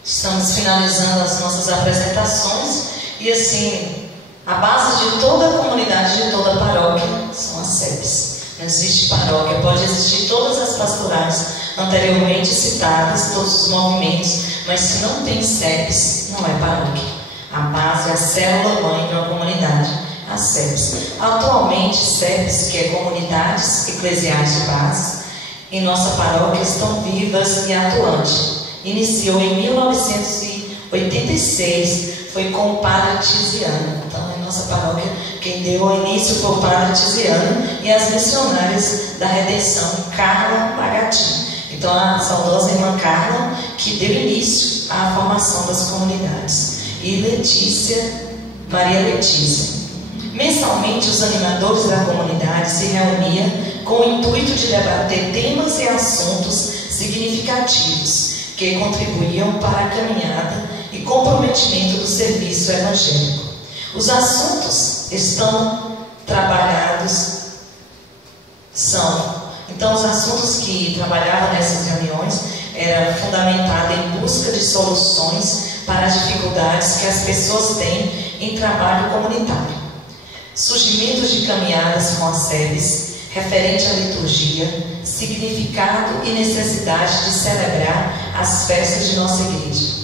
Estamos finalizando as nossas apresentações e assim, a base de toda a comunidade, de toda a paróquia, são as sedes. Não existe paróquia, pode existir todas as pastorais anteriormente citadas, todos os movimentos, mas se não tem sedes, não é paróquia. A base é a célula-mãe de uma comunidade, as sedes. Atualmente, sedes, que é comunidades eclesiais de base, em nossa paróquia estão vivas e atuantes. Iniciou em 1986, foi com o Padre Tiziano. Então, em nossa paróquia, quem deu o início foi o Padre Tiziano e as missionárias da Redenção, Carla Magatin. Então, a saudosa irmã Carla, que deu início à formação das comunidades. E Maria Letícia. Mensalmente, os animadores da comunidade se reuniam com o intuito de debater temas e assuntos significativos que contribuíam para a caminhada e comprometimento do serviço evangélico. Os assuntos estão trabalhados Então, os assuntos que trabalhavam nessas reuniões eram fundamentados em busca de soluções para as dificuldades que as pessoas têm em trabalho comunitário. Surgimento de caminhadas com as SEBs, referente à liturgia, significado e necessidade de celebrar as festas de nossa igreja.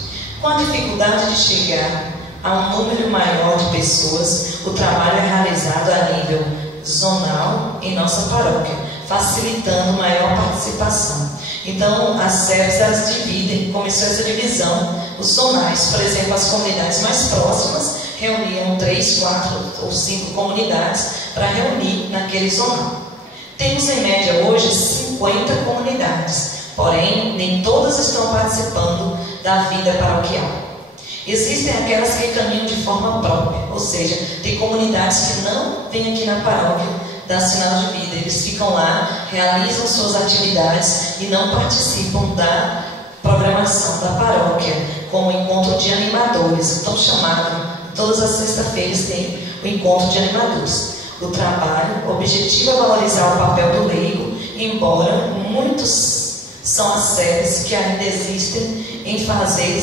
Com a dificuldade de chegar a um número maior de pessoas, o trabalho é realizado a nível zonal em nossa paróquia, facilitando maior participação. Então, as SEBs, elas dividem, começou essa divisão, os zonais, por exemplo, as comunidades mais próximas reuniam 3, 4 ou 5 comunidades para reunir naquele zonal. Temos em média hoje 50 comunidades, porém nem todas estão participando da vida paroquial. Existem aquelas que caminham de forma própria, ou seja, tem comunidades que não vêm aqui na paróquia dar sinal de vida, eles ficam lá, realizam suas atividades e não participam da programação da paróquia, como o encontro de animadores, tão chamado. Todas as sextas-feiras tem o encontro de animadores. O trabalho, o objetivo é valorizar o papel do leigo, embora muitos são as SEBs que ainda resistem em fazer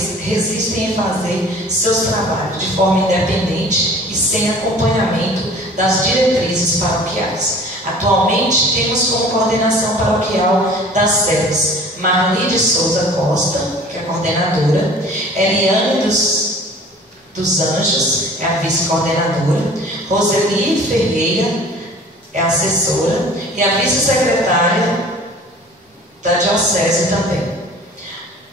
seus trabalhos de forma independente e sem acompanhamento das diretrizes paroquiais. Atualmente temos como coordenação paroquial das SEBs Marli de Souza Costa, que é a coordenadora, Eliane dos Anjos, é a vice-coordenadora, Roseli Ferreira é a assessora e a vice-secretária da Diocese também.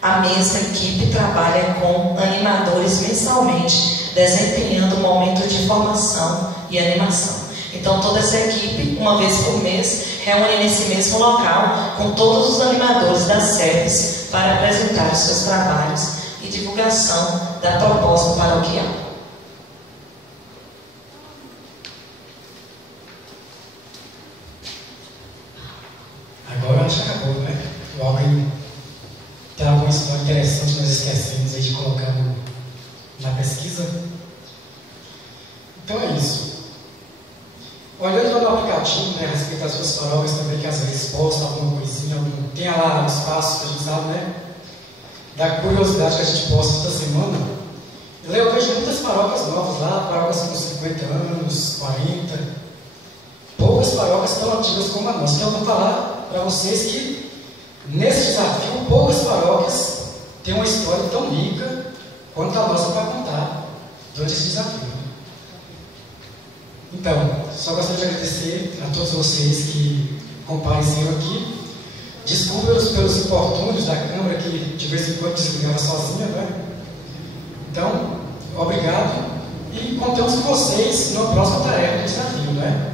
A mesma equipe trabalha com animadores mensalmente, desempenhando um momento de formação e animação. Então, toda essa equipe, uma vez por mês, reúne nesse mesmo local com todos os animadores das SEBs para apresentar os seus trabalhos e divulgação da proposta paroquial. Agora acho que acabou, né? O alguém tem alguma história interessante que nós esquecemos aí de colocar na pesquisa? Então é isso. Olhando lá no aplicativo, né, a respeito das suas paróquias também, que às vezes posta alguma coisinha, tem lá um espaço que a gente sabe, né? Da curiosidade que a gente posta toda semana. Eu vejo muitas paróquias novas lá, paróquias com 50 anos, 40. Poucas paróquias tão antigas como a nossa. Então eu vou falar para vocês que nesse desafio, poucas paróquias têm uma história tão rica quanto a nossa para contar durante esse desafio. Então, só gostaria de agradecer a todos vocês que compareceram aqui. Desculpa-nos pelos importúnios da Câmara que de vez em quando desligava sozinha, né? Então, obrigado e contamos com vocês na próxima tarefa do desafio, né?